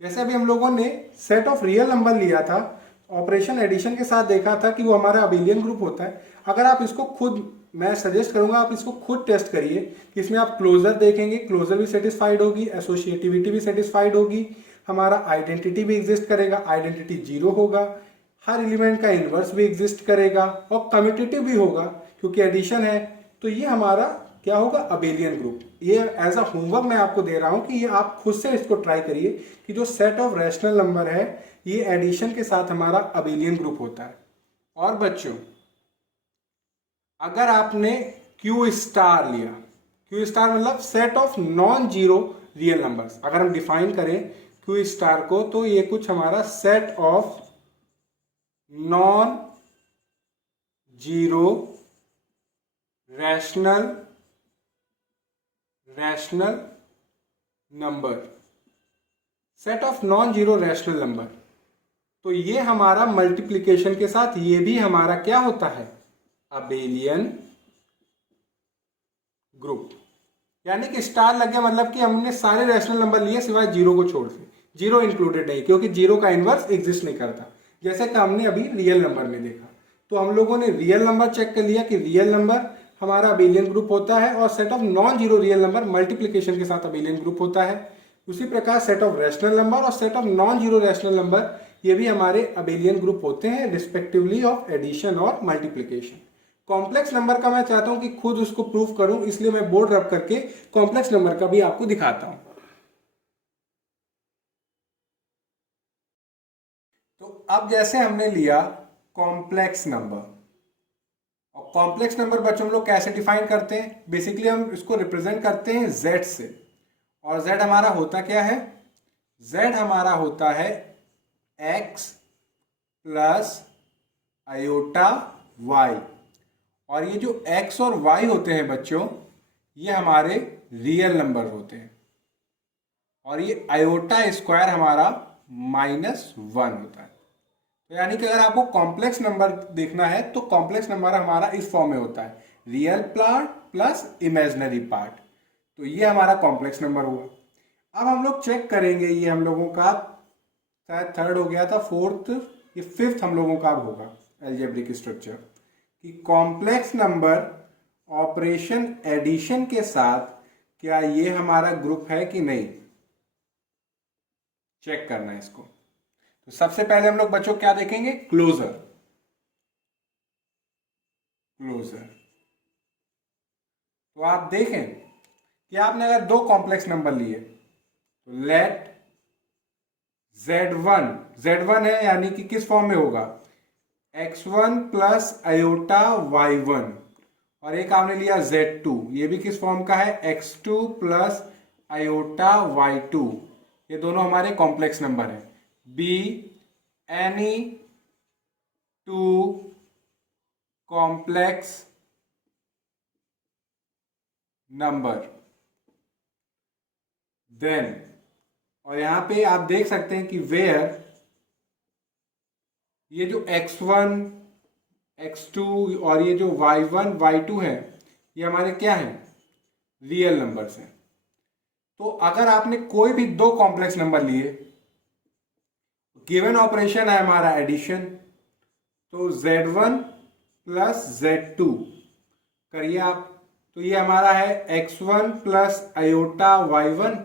जैसे अभी हम लोगों ने सेट ऑफ रियल नंबर लिया था, ऑपरेशन एडिशन के साथ देखा था कि वो हमारा अबेलियन ग्रुप होता है। अगर आप इसको खुद मैं सजेस्ट करूंगा आप इसको खुद टेस्ट करिए कि इसमें आप क्लोजर देखेंगे, क्लोजर भी सेटिस्फाइड होगी, एसोसिएटिविटी भी सेटिस्फाइड होगी, हमारा आइडेंटिटी भी एग्जिस्ट करेगा, आइडेंटिटी जीरो होगा, हर एलिमेंट का इन्वर्स भी एग्जिस्ट करेगा और कम्यूटेटिव भी होगा क्योंकि एडिशन है। तो ये हमारा क्या होगा, अबेलियन ग्रुप। ये एज अ होमवर्क मैं आपको दे रहा हूं कि ये आप खुद से इसको ट्राई करिए कि जो सेट ऑफ रैशनल नंबर है ये एडिशन के साथ हमारा अबेलियन ग्रुप होता है। और बच्चों अगर आपने क्यू स्टार लिया, क्यू स्टार मतलब set of non zero real numbers, अगर हम डिफाइन करें क्यू स्टार को तो ये कुछ हमारा set of non zero rational number, set of non zero rational number. तो ये हमारा मल्टीप्लिकेशन के साथ ये भी हमारा क्या होता है, अबेलियन ग्रुप। यानी कि स्टार लग गया मतलब कि हमने सारे रैशनल नंबर लिए सिवाय जीरो को छोड़ के, जीरो इंक्लूडेड नहीं क्योंकि जीरो का इनवर्स एग्जिस्ट नहीं करता, जैसे कि हमने अभी रियल नंबर में देखा। तो हम लोगों ने रियल नंबर चेक कर लिया कि रियल नंबर हमारा अबेलियन ग्रुप होता है और set of non zero real number multiplication के साथ अबेलियन ग्रुप होता है। उसी प्रकार सेट ऑफ रैशनल नंबर और set of non zero rational number ये भी हमारे अबेलियन ग्रुप होते हैं रिस्पेक्टिवली ऑफ एडिशन और मल्टीप्लिकेशन। कॉम्प्लेक्स नंबर का मैं चाहता हूं कि खुद उसको प्रूव करूं, इसलिए मैं बोर्ड रब करके कॉम्प्लेक्स नंबर का भी आपको दिखाता हूं। तो अब जैसे हमने लिया कॉम्प्लेक्स नंबर, और कॉम्प्लेक्स नंबर बच्चों हम लोग कैसे डिफाइन करते हैं, बेसिकली हम इसको रिप्रेजेंट करते हैं z से। और z हमारा होता क्या है, z हमारा होता है x प्लस आयोटा y। और ये जो x और y होते हैं बच्चों ये हमारे रियल नंबर होते हैं, और ये आयोटा स्क्वायर हमारा -1 होता है। तो यानी कि अगर आपको कॉम्प्लेक्स नंबर देखना है तो कॉम्प्लेक्स नंबर हमारा इस फॉर्म में होता है, real part plus imaginary part. तो ये हमारा कॉम्प्लेक्स नंबर हुआ। अब हम लोग चेक करेंगे, ये हम लोगों का शायद थर्ड हो गया था, फोर्थ, ये फिफ्थ हम लोगों का अब होगा अलजेब्रिक स्ट्रक्चर, कि कॉम्प्लेक्स नंबर ऑपरेशन एडिशन के साथ क्या ये हमारा ग्रुप है कि नहीं, चेक करना है इसको। तो सबसे पहले हम लोग बच्चों क्या देखेंगे, क्लोजर। तो आप देखें कि आपने अगर दो कॉम्प्लेक्स नंबर लिए तो लेट z1 है यानी कि किस फॉर्म में होगा, x1 प्लस आयोटा y1, और एक आपने लिया z2, ये भी किस फॉर्म का है, x2 प्लस आयोटा y2। ये दोनों हमारे कॉम्प्लेक्स नंबर हैं। Be any two complex number then, और यहां पे आप देख सकते हैं कि वेयर ये जो x1 x2 और ये जो y1 y2 है ये हमारे क्या है, रियल नंबर्स हैं। तो अगर आपने कोई भी दो कॉम्प्लेक्स नंबर लिए, गिवन ऑपरेशन है हमारा एडिशन, तो z1 प्लस z2 करिए आप, तो ये हमारा है x1 प्लस आयोटा y1,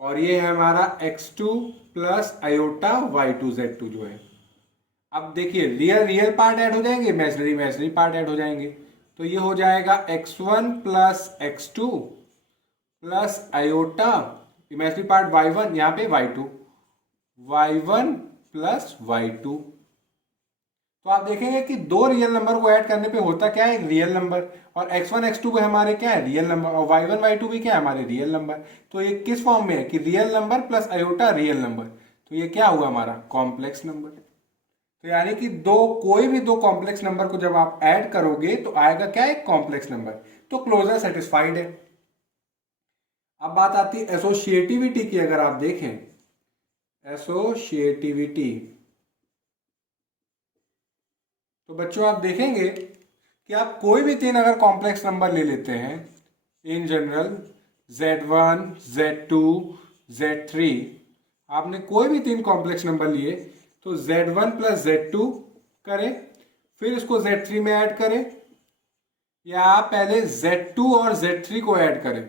और ये है हमारा x2 plus iota y2 z2 जो है। अब देखिए रियल पार्ट ऐड हो जाएंगे, इमेजिनरी पार्ट ऐड हो जाएंगे, तो ये हो जाएगा x1 plus x2 plus iota imaginary part y1, यहाँ पे y1 प्लस y2। तो आप देखेंगे कि दो रियल नंबर को ऐड करने पे होता क्या है, रियल नंबर, और x1 x2 भी हमारे क्या है, रियल नंबर, और y1 y2 भी क्या है, हमारे रियल नंबर। तो ये किस फॉर्म में है कि real number plus iota real number, तो ये क्या हुआ हमारा कॉम्प्लेक्स नंबर। तो यानी कि कोई भी दो कॉम्प्लेक्स नंबर को जब आप ऐड करोगे तो आएगा क्या, एक कॉम्प्लेक्स नंबर। तो क्लोजर सेटिस्फाइड है। अब बात आती है एसोसिएटिविटी की। अगर आप देखें एसोसिएटिविटी, तो बच्चों आप देखेंगे कि आप कोई भी तीन अगर कॉम्प्लेक्स नंबर ले लेते हैं in general, z1 z2 z3, आपने कोई भी तीन कॉम्प्लेक्स नंबर लिए तो z1 प्लस z2 करें, फिर इसको z3 में ऐड करें, या आप पहले Z2 और Z3 को ऐड करें,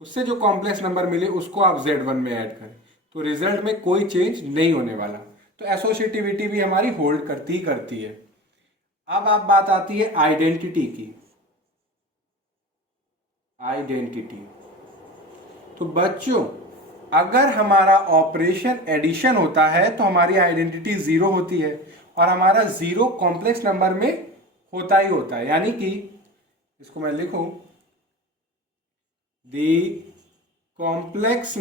उससे जो कॉम्प्लेक्स नंबर मिले उसको आप Z1 में ऐड करें, तो रिजल्ट में कोई चेंज नहीं होने वाला। तो एसोसिएटिविटी भी हमारी होल्ड करती करती है। अब आप बात आती है आइडेंटिटी की। आइडेंटिटी, तो बच्चों अगर हमारा ऑपरेशन एडिशन होता है तो हमारी आइडेंटिटी जीरो होती है, और हमारा जीरो कॉम्प्लेक्स नंबर में होता ही होता है। यानी कि इसको मैं लिखूं, दी कॉम्प्लेक्स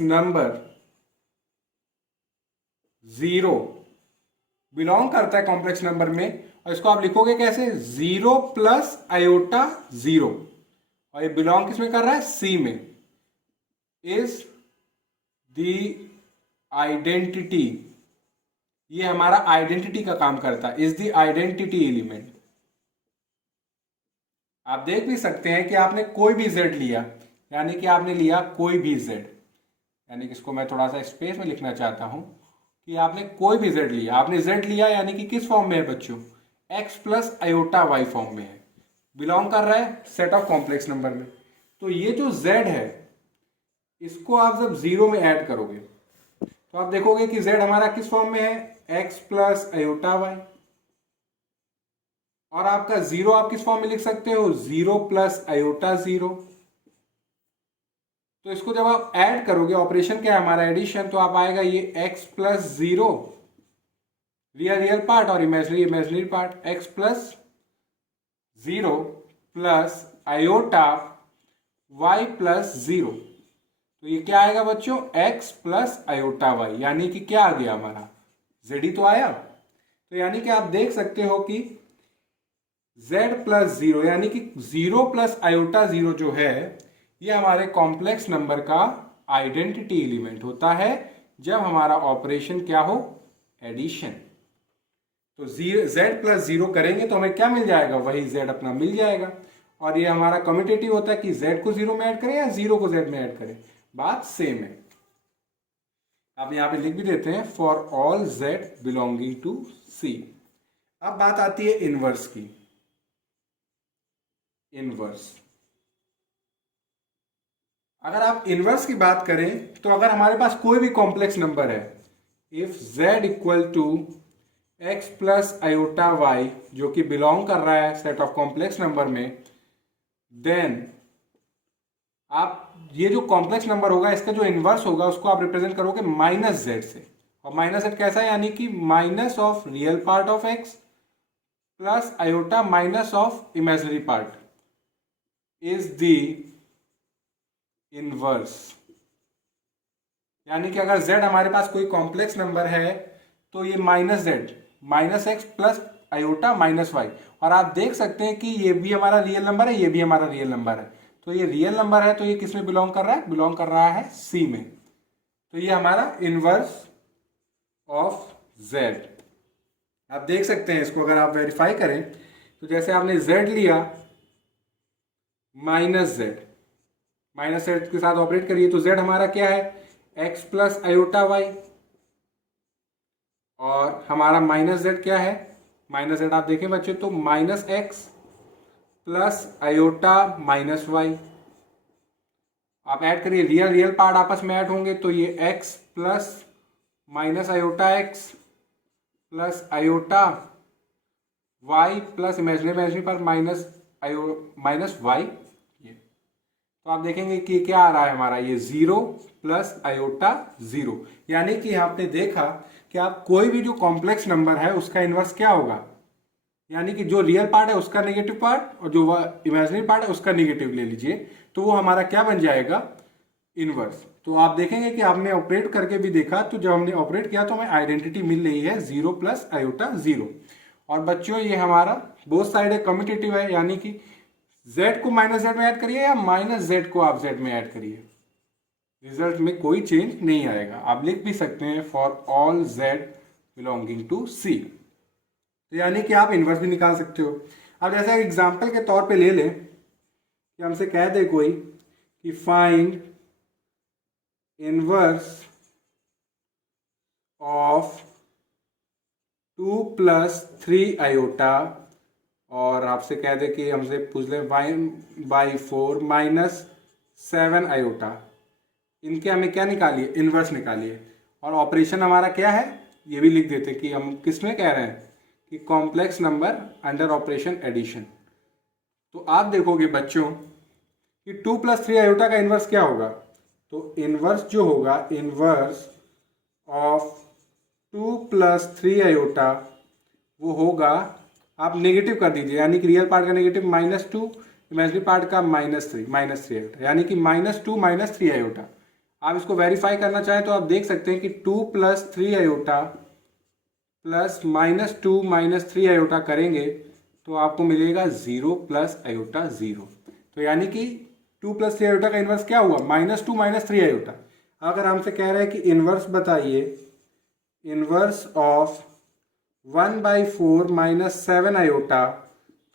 नंबर जीरो बिलोंग करता है कॉम्प्लेक्स नंबर में, और इसको आप लिखोगे कैसे, जीरो प्लस आयोटा जीरो, और ये बिलोंग किसमें कर रहा है, सी में, इज द आइडेंटिटी, ये हमारा आइडेंटिटी का काम करता है, इज द आइडेंटिटी एलिमेंट। आप देख भी सकते हैं कि आपने कोई भी जेड लिया, यानी कि आपने लिया कोई भी जेड, यानी कि इसको मैं थोड़ा सा स्पेस में लिखना चाहता हूं कि आपने कोई भी जेड लिया, आपने जेड लिया यानी कि किस फॉर्म में है बच्चों, x plus iota y form में है, बिलोंग कर रहा है सेट ऑफ कॉम्प्लेक्स नंबर में। तो ये जो जेड है इसको आप जब जीरो में ऐड करोगे तो आप देखोगे कि जेड हमारा किस फॉर्म में है, एक्स प्लस आयोटा वाई, और आपका जीरो आप किस फॉर्म में लिख सकते हो, जीरो प्लस आयोटा जीरो। तो इसको जब आप ऐड करोगे, ऑपरेशन क्या है हमारा, एडिशन, तो आप आएगा ये x plus zero, real real part और imaginary imaginary part, x plus zero plus iota y plus zero, तो ये क्या आएगा बच्चों, x प्लस आयोटा y, यानी कि क्या आ गया हमारा, z ही तो आया। तो यानी कि आप देख सकते हो कि z प्लस जीरो यानी कि जीरो प्लस आयोटा जीरो जो है ये हमारे कॉम्प्लेक्स नंबर का आइडेंटिटी एलिमेंट होता है जब हमारा ऑपरेशन क्या हो, एडिशन। तो z प्लस जीरो करेंगे तो हमें क्या मिल जाएगा, वही z अपना मिल जाएगा, और ये हमारा कम्यूटेटिव होता है कि z को जीरो में ऐड करें या जीरो को z में ऐड करें, बात सेम है। आप यहां पे लिख भी देते हैं for all z belonging to C। अब बात आती है इनवर्स की। इनवर्स, अगर आप इनवर्स की बात करें तो अगर हमारे पास कोई भी कॉम्प्लेक्स नंबर है, if z equal to x plus iota y, जो कि बिलोंग कर रहा है सेट ऑफ कॉम्प्लेक्स नंबर में, देन आप ये जो कॉम्प्लेक्स नंबर होगा इसका जो इनवर्स होगा उसको आप रिप्रेजेंट करोगे माइनस जेड से, और माइनस जेड कैसा है, यानी कि minus of real part of x plus iota minus of imaginary part is the inverse. यानी कि अगर z हमारे पास कोई कॉम्प्लेक्स नंबर है तो ये minus z minus x plus iota minus y, और आप देख सकते हैं कि ये भी हमारा रियल नंबर है, ये भी हमारा रियल नंबर है, तो ये रियल नंबर है तो ये किस में बिलोंग कर रहा है, बिलोंग कर रहा है सी में। तो ये हमारा इनवर्स ऑफ z। आप देख सकते हैं इसको अगर आप वेरीफाई करें तो जैसे आपने z लिया माइनस जेड, माइनस जेड के साथ ऑपरेट करिए तो z हमारा क्या है, x प्लस आयोटा वाई, और हमारा माइनस जेड क्या है, माइनस जेड आप देखें बच्चे तो minus x plus iota minus y. आप ऐड करिए, रियल रियल पार्ट आपस में ऐड होंगे तो ये x plus minus iota x plus iota y plus imaginary imaginary पर माइनस वाई, ये तो आप देखेंगे कि क्या आ रहा है हमारा, ये जीरो प्लस आयोटा जीरो। यानी कि आपने देखा कि आप कोई भी जो कॉम्प्लेक्स नंबर है उसका इनवर्स क्या होगा, यानी कि जो रियल पार्ट है उसका नेगेटिव पार्ट और जो इमेजिनरी पार्ट है उसका नेगेटिव ले लीजिए, तो वो हमारा क्या बन जाएगा, इनवर्स। तो आप देखेंगे कि आपने ऑपरेट करके भी देखा, तो जब हमने ऑपरेट किया तो हमें आइडेंटिटी मिल रही है जीरो प्लस आयोटा जीरो। और बच्चों ये हमारा बोथ साइड है कम्यूटेटिव है, यानी कि z को माइनस जेड में ऐड करिए या माइनस जेड को आप z में ऐड करिए, रिजल्ट में कोई चेंज नहीं आएगा। आप लिख भी सकते हैं for all z belonging to C, तो यानी कि आप इनवर्स भी निकाल सकते हो। अब जैसे एग्जांपल के तौर पे ले लें कि हमसे कह दे कोई कि find inverse of 2 plus 3 iota, और आपसे कह दे कि हमसे पूछ ले 1/4 माइनस 7 आयोटा, इनके हमें क्या निकालिए, इन्वर्स निकालिए। और ऑपरेशन हमारा क्या है ये भी लिख देते कि हम किस में कह रहे हैं कि complex number under operation addition. तो आप देखोगे बच्चों कि 2 प्लस 3 आयोटा का इन्वर्स क्या होगा, तो इन्वर्स जो होगा, इन्वर्स ऑफ 2 प्लस 3 आयोटा वो होगा, आप नेगेटिव कर दीजिए, यानी कि रियल पार्ट का नेगेटिव -2, इमेजिनरी पार्ट का -3 आयोटा, यानी कि -2 -3 आयोटा। आप इसको वेरीफाई करना चाहें तो आप देख सकते हैं कि 2 प्लस 3 आयोटा प्लस -2 -3 आयोटा करेंगे तो आपको मिलेगा 0 प्लस आयोटा 0। तो यानी कि 2 प्लस 3 आयोटा का इन्वर्स क्या हुआ, -2 -3 आयोटा। अगर हमसे कह रहे हैं कि इन्वर्स बताइए, इन्वर्स ऑफ 1/4 माइनस 7 आयोटा,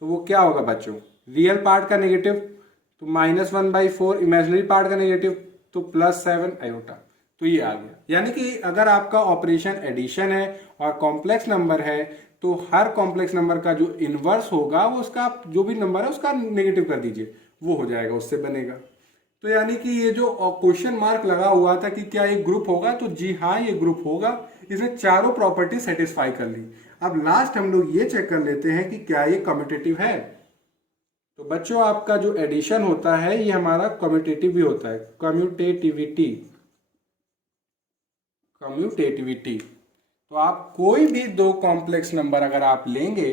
तो वो क्या होगा बच्चों, रियल पार्ट का नेगेटिव तो -1/4, इमेजिनरी पार्ट का नेगेटिव तो +7 आयोटा। तो ये आ गया। यानी कि अगर आपका ऑपरेशन एडिशन है और कॉम्प्लेक्स नंबर है तो हर कॉम्प्लेक्स नंबर का जो इन्वर्स होगा वो उसका जो भी नंबर है उसका नेगेटिव कर दीजिए, वो हो जाएगा, उससे बनेगा। तो यानी कि ये जो क्वेश्चन मार्क लगा हुआ था कि क्या ये ग्रुप होगा, तो जी हाँ ये ग्रुप होगा। इसने चारों प्रॉपर्टी सेटिस्फाई कर ली। अब लास्ट हम लोग ये चेक कर लेते हैं कि क्या ये कम्यूटेटिव है। तो बच्चों आपका जो एडिशन होता है ये हमारा कम्यूटेटिव भी होता है, कम्यूटेटिविटी, कम्यूटेटिविटी। तो आप कोई भी दो कॉम्प्लेक्स नंबर अगर आप लेंगे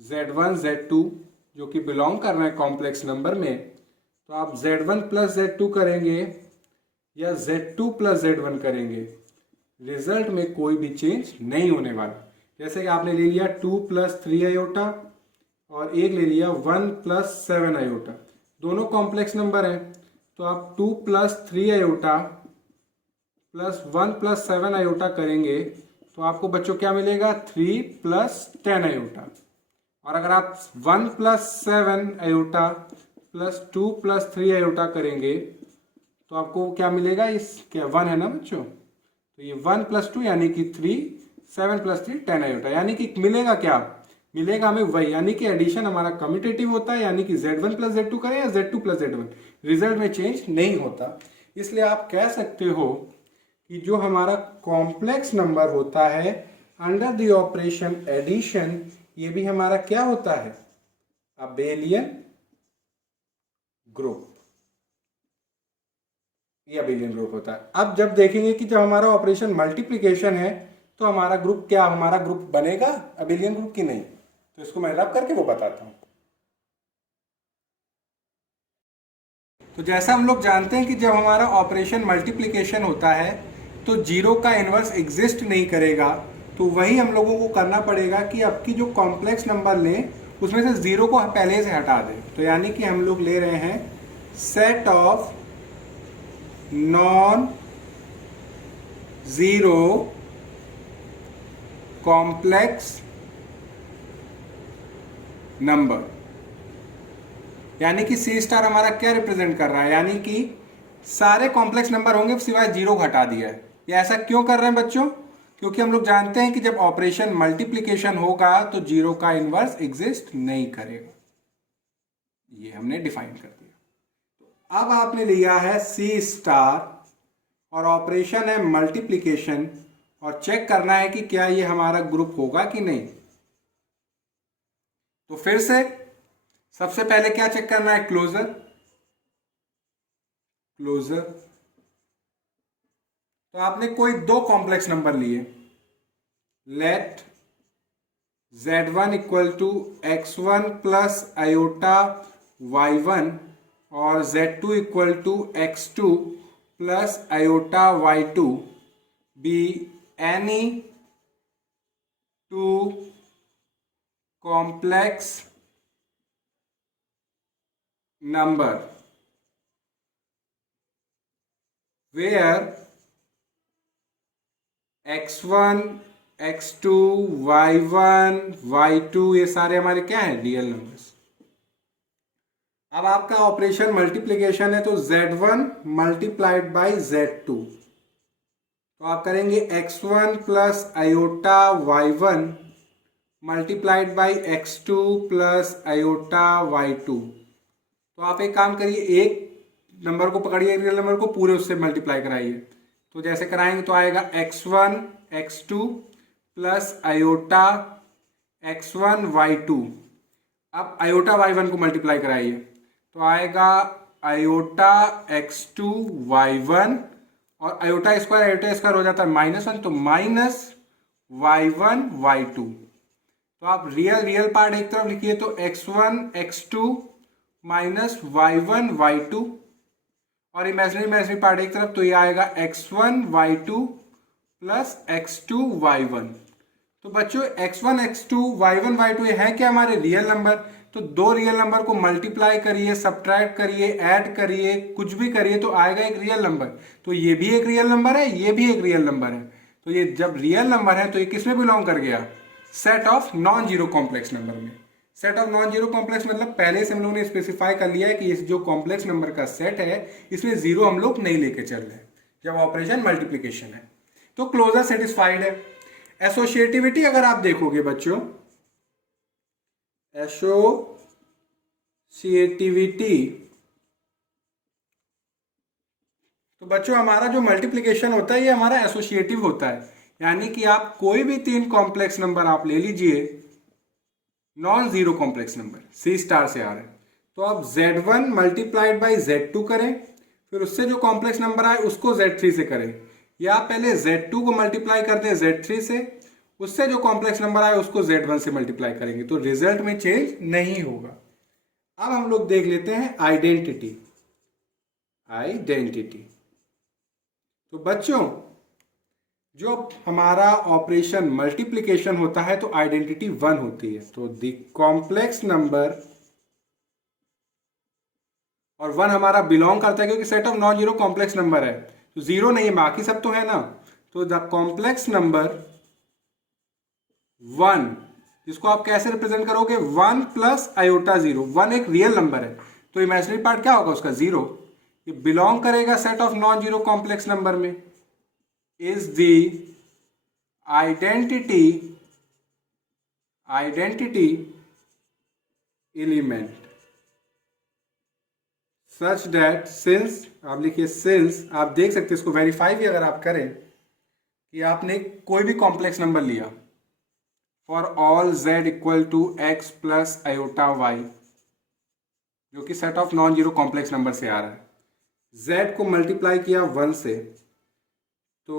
Z1 Z2 जो कि बिलोंग कर रहे हैं कॉम्प्लेक्स नंबर में, तो आप Z1 प्लस Z2 करेंगे या Z2 प्लस Z1 करेंगे, रिजल्ट में कोई भी चेंज नहीं होने वाला। जैसे कि आपने ले लिया 2 प्लस 3 आयोटा और एक ले लिया 1 प्लस 7 आयोटा, दोनों कॉम्प्लेक्स नंबर हैं, तो आप 2 plus 3 iota plus 1 plus 7 iota करेंगे तो आपको बच्चों क्या मिलेगा, 3 प्लस 10 आयोटा। और अगर आप 1 plus 7 iota plus 2 plus 3 iota करेंगे तो आपको क्या मिलेगा, इस क्या 1 है ना बच्चों, तो ये 1 प्लस 2 यानी कि 3, 7 प्लस 3 10 आयोटा, यानी कि मिलेगा क्या, मिलेगा हमें वही। यानी कि एडिशन हमारा कम्यूटेटिव होता है, यानी कि Z1 प्लस Z2 करें या Z2 प्लस Z1, रिजल्ट में चेंज नहीं होता। इसलिए आप कह सकते हो कि जो हमारा कॉम्प्लेक्स नंबर होता है अंडर द ऑपरेशन एडिशन, ये भी हमारा क्या होता है, अबेलियन ग्रुप, ये अबेलियन ग्रुप होता है। अब जब देखेंगे कि जब हमारा ऑपरेशन मल्टीप्लिकेशन है तो हमारा ग्रुप क्या, हमारा ग्रुप बनेगा अबेलियन ग्रुप की नहीं, तो इसको मैं रब करके वो बताता हूं। तो जैसा हम लोग जानते हैं कि जब हमारा ऑपरेशन मल्टीप्लिकेशन होता है तो जीरो का इन्वर्स एग्जिस्ट नहीं करेगा, तो वही हम लोगों को करना पड़ेगा कि अब की जो कॉम्प्लेक्स नंबर लें उसमें से जीरो को पहले से हटा दें। तो यानी कि हम लोग ले रहे हैं set of non zero complex number, यानी कि सी स्टार हमारा क्या रिप्रेजेंट कर रहा है, यानी कि सारे कॉम्प्लेक्स नंबर होंगे सिवाय जीरो हटा दिया है। ये ऐसा क्यों कर रहे हैं बच्चों, क्योंकि हम लोग जानते हैं कि जब ऑपरेशन मल्टीप्लिकेशन होगा तो जीरो का इन्वर्स एग्जिस्ट नहीं करेगा, ये हमने डिफाइन कर दिया। अब आपने लिया है सी स्टार और ऑपरेशन है मल्टीप्लिकेशन और चेक करना है कि क्या ये हमारा ग्रुप होगा कि नहीं। तो फिर से सबसे पहले क्या चेक करना है, क्लोजर, क्लोजर। तो आपने कोई दो कॉम्प्लेक्स नंबर लिए, let Z1 equal to x1 plus iota y1 और Z2 equal to x2 plus iota y2 be any two complex number where x1 x2 y1 y2 ये सारे हमारे क्या हैं, रियल नंबर्स। अब आपका ऑपरेशन मल्टीप्लिकेशन है तो Z1 मल्टीप्लाइड बाई Z2, तो आप करेंगे x1 plus iota y1 multiplied by x2 plus iota y2। तो आप एक काम करिए, एक नंबर को पकड़िए, रियल नंबर को पूरे उससे मल्टीप्लाई कराइए। तो जैसे कराएंगे तो आएगा x1 x2 plus iota x1 y2। अब आयोटा y1 को मल्टीप्लाई कराइए तो आएगा आयोटा x2 y1 और आयोटा स्क्वायर हो जाता है -1, तो माइनस y1 y2। तो आप रियल पार्ट एक तरफ लिखिए तो x1 x2 minus y1 y2 और इमेजिनरी पार्ट एक तरफ, तो ये आएगा x1 y2 plus x2 y1। तो बच्चों x1 x2 y1 y2 ये है क्या हमारे रियल नंबर। तो दो रियल नंबर को मल्टीप्लाई करिए, सब्ट्रैक्ट करिए, ऐड करिए, कुछ भी करिए तो आएगा एक रियल नंबर। तो ये भी एक रियल नंबर है, ये भी एक रियल नंबर है। तो ये जब रियल नंबर है तो ये किस में बिलोंग कर गया, set of non zero complex number में। Set of non zero complex मतलब पहले से हम लोगों ने स्पेसिफाई कर लिया है कि इस जो कॉम्प्लेक्स नंबर का सेट है इसमें जीरो हम लोग नहीं लेके चल रहे जब ऑपरेशन मल्टीप्लीकेशन है। तो क्लोजर सेटिस्फाइड है। एसोसिएटिविटी अगर आप देखोगे बच्चों, एसोसिएटिविटी, तो बच्चों हमारा जो मल्टीप्लिकेशन होता है ये हमारा एसोसिएटिव होता है। यानी कि आप कोई भी तीन कॉम्प्लेक्स नंबर आप ले लीजिए, non zero complex number C star से आ रहे हैं, तो आप Z1 मल्टीप्लाइड बाई Z2 करें, फिर उससे जो कॉम्प्लेक्स नंबर आए उसको Z3 से करें, या पहले Z2 को मल्टीप्लाई कर दें Z3 से, उससे जो कॉम्प्लेक्स नंबर आए उसको Z1 से मल्टीप्लाई करेंगे, तो रिजल्ट में चेंज नहीं होगा। अब हम लोग देख लेते हैं आइडेंटिटी। तो बच्चों जो हमारा ऑपरेशन मल्टीप्लिकेशन होता है तो आइडेंटिटी 1 होती है। तो द कॉम्प्लेक्स नंबर, और 1 हमारा बिलोंग करता है क्योंकि set of non zero complex number है, तो जीरो नहीं है, बाकी सब तो है ना। तो द कॉम्प्लेक्स नंबर 1, जिसको आप कैसे रिप्रेजेंट करोगे, 1 प्लस आयोटा 0। 1 एक रियल नंबर है तो इमेजिनरी पार्ट क्या होगा उसका, 0। ये बिलोंग करेगा set of non zero complex number में। Is the identity element such that, since, आप लिखिए सिंस, आप देख सकते हैं इसको वेरीफाई भी अगर आप करें कि आपने कोई भी कॉम्प्लेक्स नंबर लिया for all z equal to x plus iota y, जो कि set of non zero complex number से आ रहा है, z को मल्टीप्लाई किया 1 से तो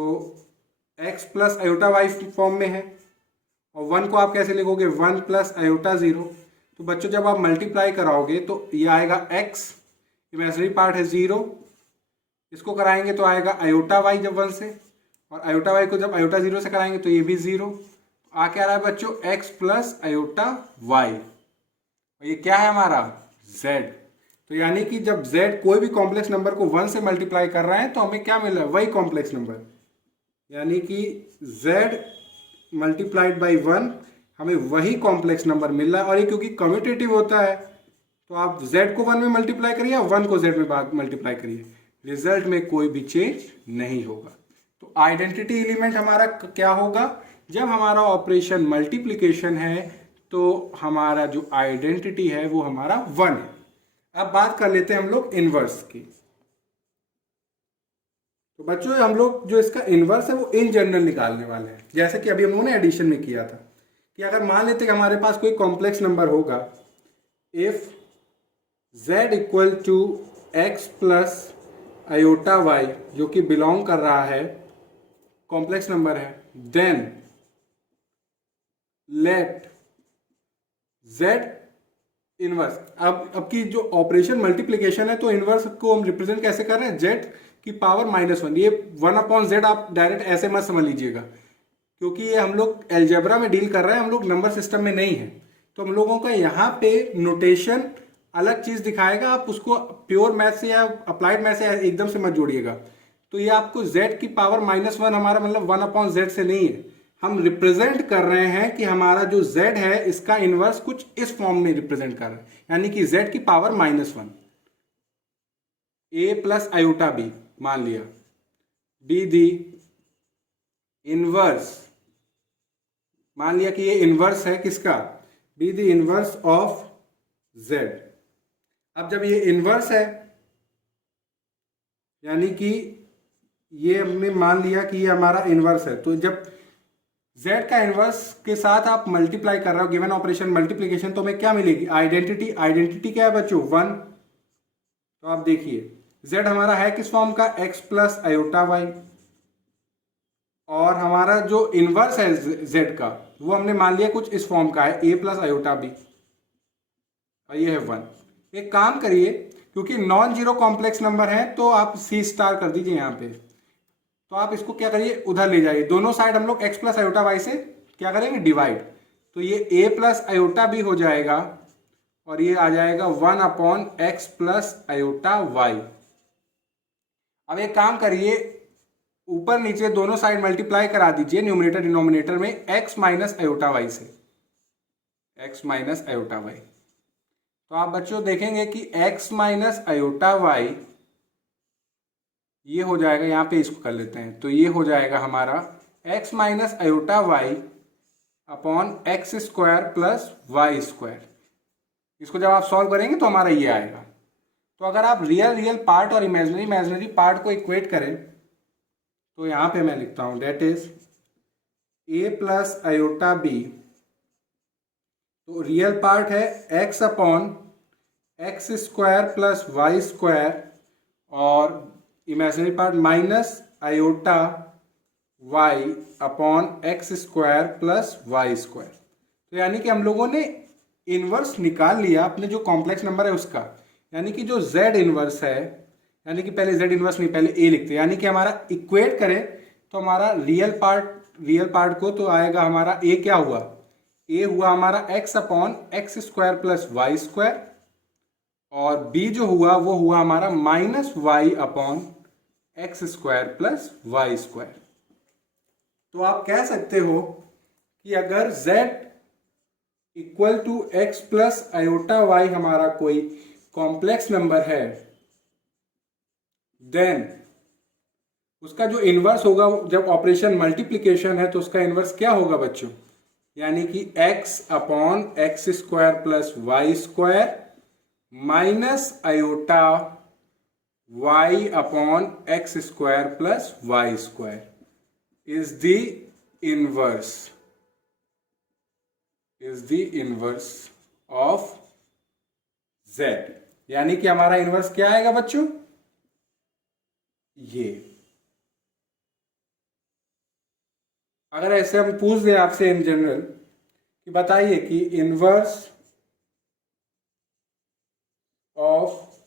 x plus iota y form में है, और 1 को आप कैसे लिखोगे, 1 प्लस आयोटा 0। तो बच्चों जब आप मल्टीप्लाई कराओगे तो ये आएगा x, इमेजिनरी पार्ट है 0, इसको कराएंगे तो आएगा आयोटा y जब 1 से, और आयोटा y को जब आयोटा 0 से कराएंगे तो ये भी 0। आ क्या रहा है बच्चों, x प्लस आयोटा y, और ये क्या है हमारा z। तो यानी कि जब z कोई भी कॉम्प्लेक्स नंबर को 1 से मल्टीप्लाई कर रहा है तो हमें क्या मिल रहा है, वही कॉम्प्लेक्स नंबर, यानी कि z मल्टीप्लाइड बाई 1 हमें वही कॉम्प्लेक्स नंबर मिल रहा है। और ये क्योंकि कम्यूटेटिव होता है तो आप z को 1 में मल्टीप्लाई करिए, 1 को z में मल्टीप्लाई करिए, रिजल्ट में कोई भी चेंज नहीं होगा। तो आइडेंटिटी एलिमेंट हमारा क्या होगा, जब हमारा ऑपरेशन मल्टीप्लिकेशन है तो हमारा जो आइडेंटिटी है वो हमारा 1 है। अब बात कर लेते हैं हम लोग इनवर्स की। तो बच्चों हम लोग जो इसका इनवर्स है वो इन जनरल निकालने वाले हैं, जैसे कि अभी हम लोगों ने एडिशन में किया था कि अगर मान लेते कि हमारे पास कोई कॉम्प्लेक्स नंबर होगा, if z equal to x plus iota y, जो कि बिलोंग कर रहा है, कॉम्प्लेक्स नंबर है, देन लेट z इनवर्स। अब की जो ऑपरेशन मल्टीप्लिकेशन है तो इनवर्स को हम रिप्रेजेंट कैसे कर रहे हैं, z की पावर -1। ये 1/z आप डायरेक्ट ऐसे मत समझ लीजिएगा, क्योंकि ये हम लोग एल्जेब्रा में डील कर रहे हैं, हम लोग नंबर सिस्टम में नहीं है। तो हम लोगों का यहाँ पे नोटेशन अलग चीज दिखाएगा, आप उसको प्योर मैथ से या अप्लाइड मैथ से एकदम से मत जोड़िएगा। तो ये आपको z की पावर -1 हमारा मतलब 1/z से नहीं है, हम रिप्रेजेंट कर रहे हैं कि हमारा जो z है इसका इनवर्स कुछ इस फॉर्म में रिप्रेजेंट कर रहे हैं, यानी कि z की power -1, a plus iota b मान लिया, बी दी इनवर्स, मान लिया कि ये इनवर्स है किसका, be the inverse of z। अब जब ये इनवर्स है यानी कि ये हमने मान लिया कि ये हमारा इनवर्स है, तो जब z का इनवर्स के साथ आप मल्टीप्लाई कर रहे हो गिवन ऑपरेशन मल्टीप्लिकेशन, तो हमें क्या मिलेगी, आइडेंटिटी। आइडेंटिटी क्या है बच्चों, 1। तो आप देखिए z हमारा है किस फॉर्म का, x प्लस आयोटा वाई, और हमारा जो इनवर्स है z का वो हमने मान लिया कुछ इस फॉर्म का है, a प्लस आयोटा बी, और ये है 1। एक काम करिए, क्योंकि नॉन जीरो कॉम्प्लेक्स नंबर है तो आप सी स्टार कर दीजिए यहाँ पे। तो आप इसको क्या करिए, उधर ले जाइए, दोनों साइड हम लोग x प्लस आयोटा वाई से क्या करेंगे, डिवाइड। तो ये a प्लस आयोटा बी हो जाएगा और ये आ जाएगा 1/x प्लस आयोटा वाई। अब एक काम करिए, ऊपर नीचे दोनों साइड मल्टीप्लाई करा दीजिए न्यूमरेटर डिनोमिनेटर में x माइनस आयोटा वाई से, x माइनस आयोटा वाई। तो आप बच्चों देखेंगे कि x माइनस आयोटा वाई ये हो जाएगा, यहाँ पे इसको कर लेते हैं, तो ये हो जाएगा हमारा x minus iota y upon x square plus y square. इसको जब आप सॉल्व करेंगे तो हमारा ये आएगा। तो अगर आप रियल पार्ट और इमेजिनरी पार्ट को इक्वेट करें तो यहाँ पे मैं लिखता हूँ that is a plus iota b. तो रियल पार्ट है x upon x square plus y square, और imaginary part minus iota y upon x square plus y square. तो यानी कि हम लोगों ने इनवर्स निकाल लिया अपने जो कॉम्प्लेक्स नंबर है उसका, यानी कि जो z इनवर्स है, यानी कि पहले z इनवर्स नहीं पहले a लिखते हैं, यानी कि हमारा इक्वेट करें तो हमारा रियल पार्ट को तो आएगा हमारा a क्या हुआ, a हुआ हमारा x upon x square plus y square, और b जो हुआ वो हुआ हमारा minus y upon x square plus y square. तो आप कह सकते हो कि अगर z equal to x plus iota y हमारा कोई कॉम्प्लेक्स नंबर है, देन उसका जो इनवर्स होगा, जब ऑपरेशन मल्टीप्लिकेशन है तो उसका इनवर्स क्या होगा बच्चों, यानी कि x upon x square plus y square minus iota y upon x square plus y square is the inverse of z। यानी कि हमारा इनवर्स क्या आएगा बच्चों, ये। अगर ऐसे हम पूछ दें आपसे इन जनरल कि बताइए कि इनवर्स ऑफ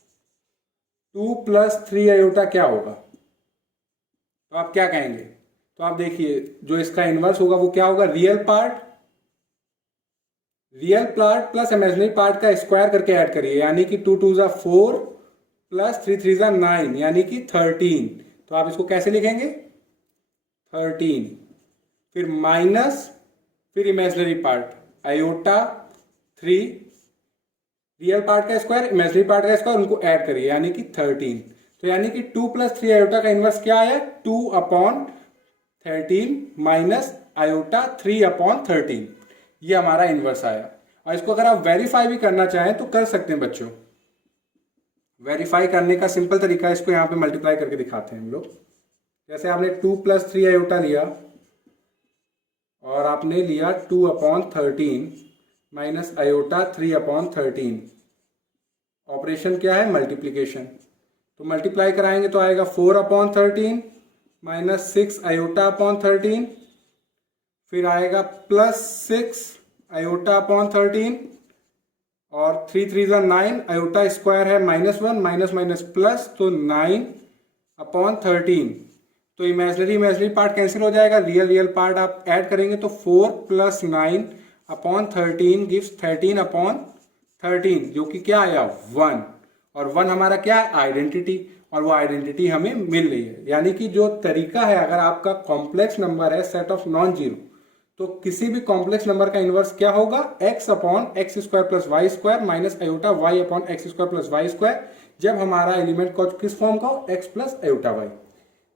2 प्लस 3 आयोटा क्या होगा, तो आप क्या कहेंगे। तो आप देखिए जो इसका इनवर्स होगा वो क्या होगा, real part plus imaginary part का स्क्वायर करके ऐड करिए, यानी कि 2 2 ज़ा 4 प्लस 3 3 ज़ा 9 यानी कि 13। तो आप इसको कैसे लिखेंगे, 13, फिर माइनस, फिर imaginary part iota 3, real part का स्क्वायर इमेजिनरी पार्ट का स्क्वायर, उनको ऐड करिए यानी कि 13। तो यानी कि 2 प्लस 3 आयोटा का इनवर्स क्या आया, 2 अपॉन 13 माइनस आयोटा 3 अपॉन 13, ये हमारा इनवर्स आया। और इसको अगर आप वेरीफाई भी करना चाहें तो कर सकते हैं बच्चों। वेरीफाई करने का सिंपल तरीका है, इसको यहाँ पे मल्टीप्लाई करके दिखाते हैं हम लोग। जैसे आपने 2 प्लस 3 आयोटा लिया और आपने लिया 2 upon 13 minus iota 3 upon 13, operation क्या है, मल्टीप्लिकेशन। तो मल्टीप्लाई कराएंगे तो आएगा 4 अपॉन 13 माइनस 6 आयोटा अपॉन 13, फिर आएगा प्लस 6 आयोटा अपॉन 13, और 3 3 ज़ा 9, आयोटा स्क्वायर है -1 माइनस माइनस प्लस, तो 9 अपॉन 13। तो इमेजिनरी पार्ट कैंसिल हो जाएगा, रियल पार्ट आप ऐड करेंगे तो 4 प्लस 9 अपॉन 13 गिव्स 13 अपॉन 13, जो कि क्या आया 1, और 1 हमारा क्या है, आइडेंटिटी, और वो आइडेंटिटी हमें मिल रही है। यानी कि जो तरीका है, अगर आपका कॉम्प्लेक्स नंबर है सेट ऑफ नॉन जीरो, तो किसी भी कॉम्प्लेक्स नंबर का इनवर्स क्या होगा, x upon x square plus y square minus iota y upon x square plus y square, जब हमारा एलिमेंट का किस फॉर्म का हो, x प्लस आयोटा y।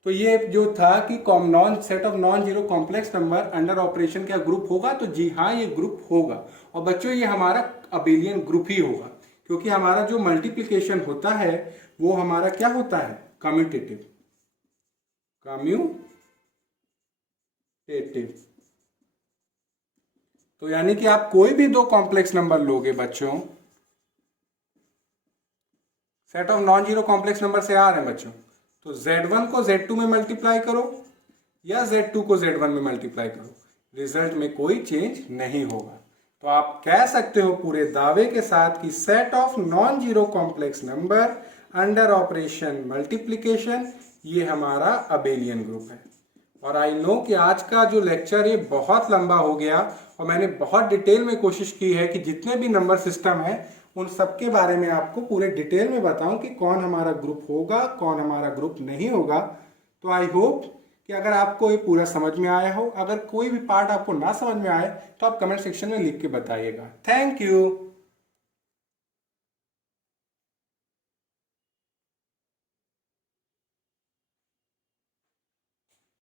तो ये जो था कि non set of non zero complex number under operation क्या ग्रुप होगा, तो जी हाँ ये ग्रुप होगा। और बच्चों ये हमारा अबेलियन ग्रुप ही होगा, क्योंकि हमारा जो मल्टीप्लिकेशन होता है वो हमारा क्या होता है, कम्यूटेटिव। तो यानी कि आप कोई भी दो कॉम्प्लेक्स नंबर लोगे बच्चों, set of non zero complex number से आ रहे हैं बच्चों, तो Z1 को Z2 में मल्टीप्लाई करो या Z2 को Z1 में मल्टीप्लाई करो, रिजल्ट में कोई चेंज नहीं होगा। तो आप कह सकते हो पूरे दावे के साथ कि set of non zero complex number under operation multiplication ये हमारा अबेलियन ग्रुप है। और आई नो कि आज का जो लेक्चर ये बहुत लंबा हो गया और मैंने बहुत डिटेल में कोशिश की है कि जितने भी नंबर सिस्टम है उन सब के बारे में आपको पूरे डिटेल में बताऊं कि कौन हमारा ग्रुप होगा, कौन हमारा ग्रुप नहीं होगा। तो आई होप कि अगर आपको ये पूरा समझ में आया हो, अगर कोई भी पार्ट आपको ना समझ में आए तो आप कमेंट सेक्शन में लिख के बताइएगा। Thank you.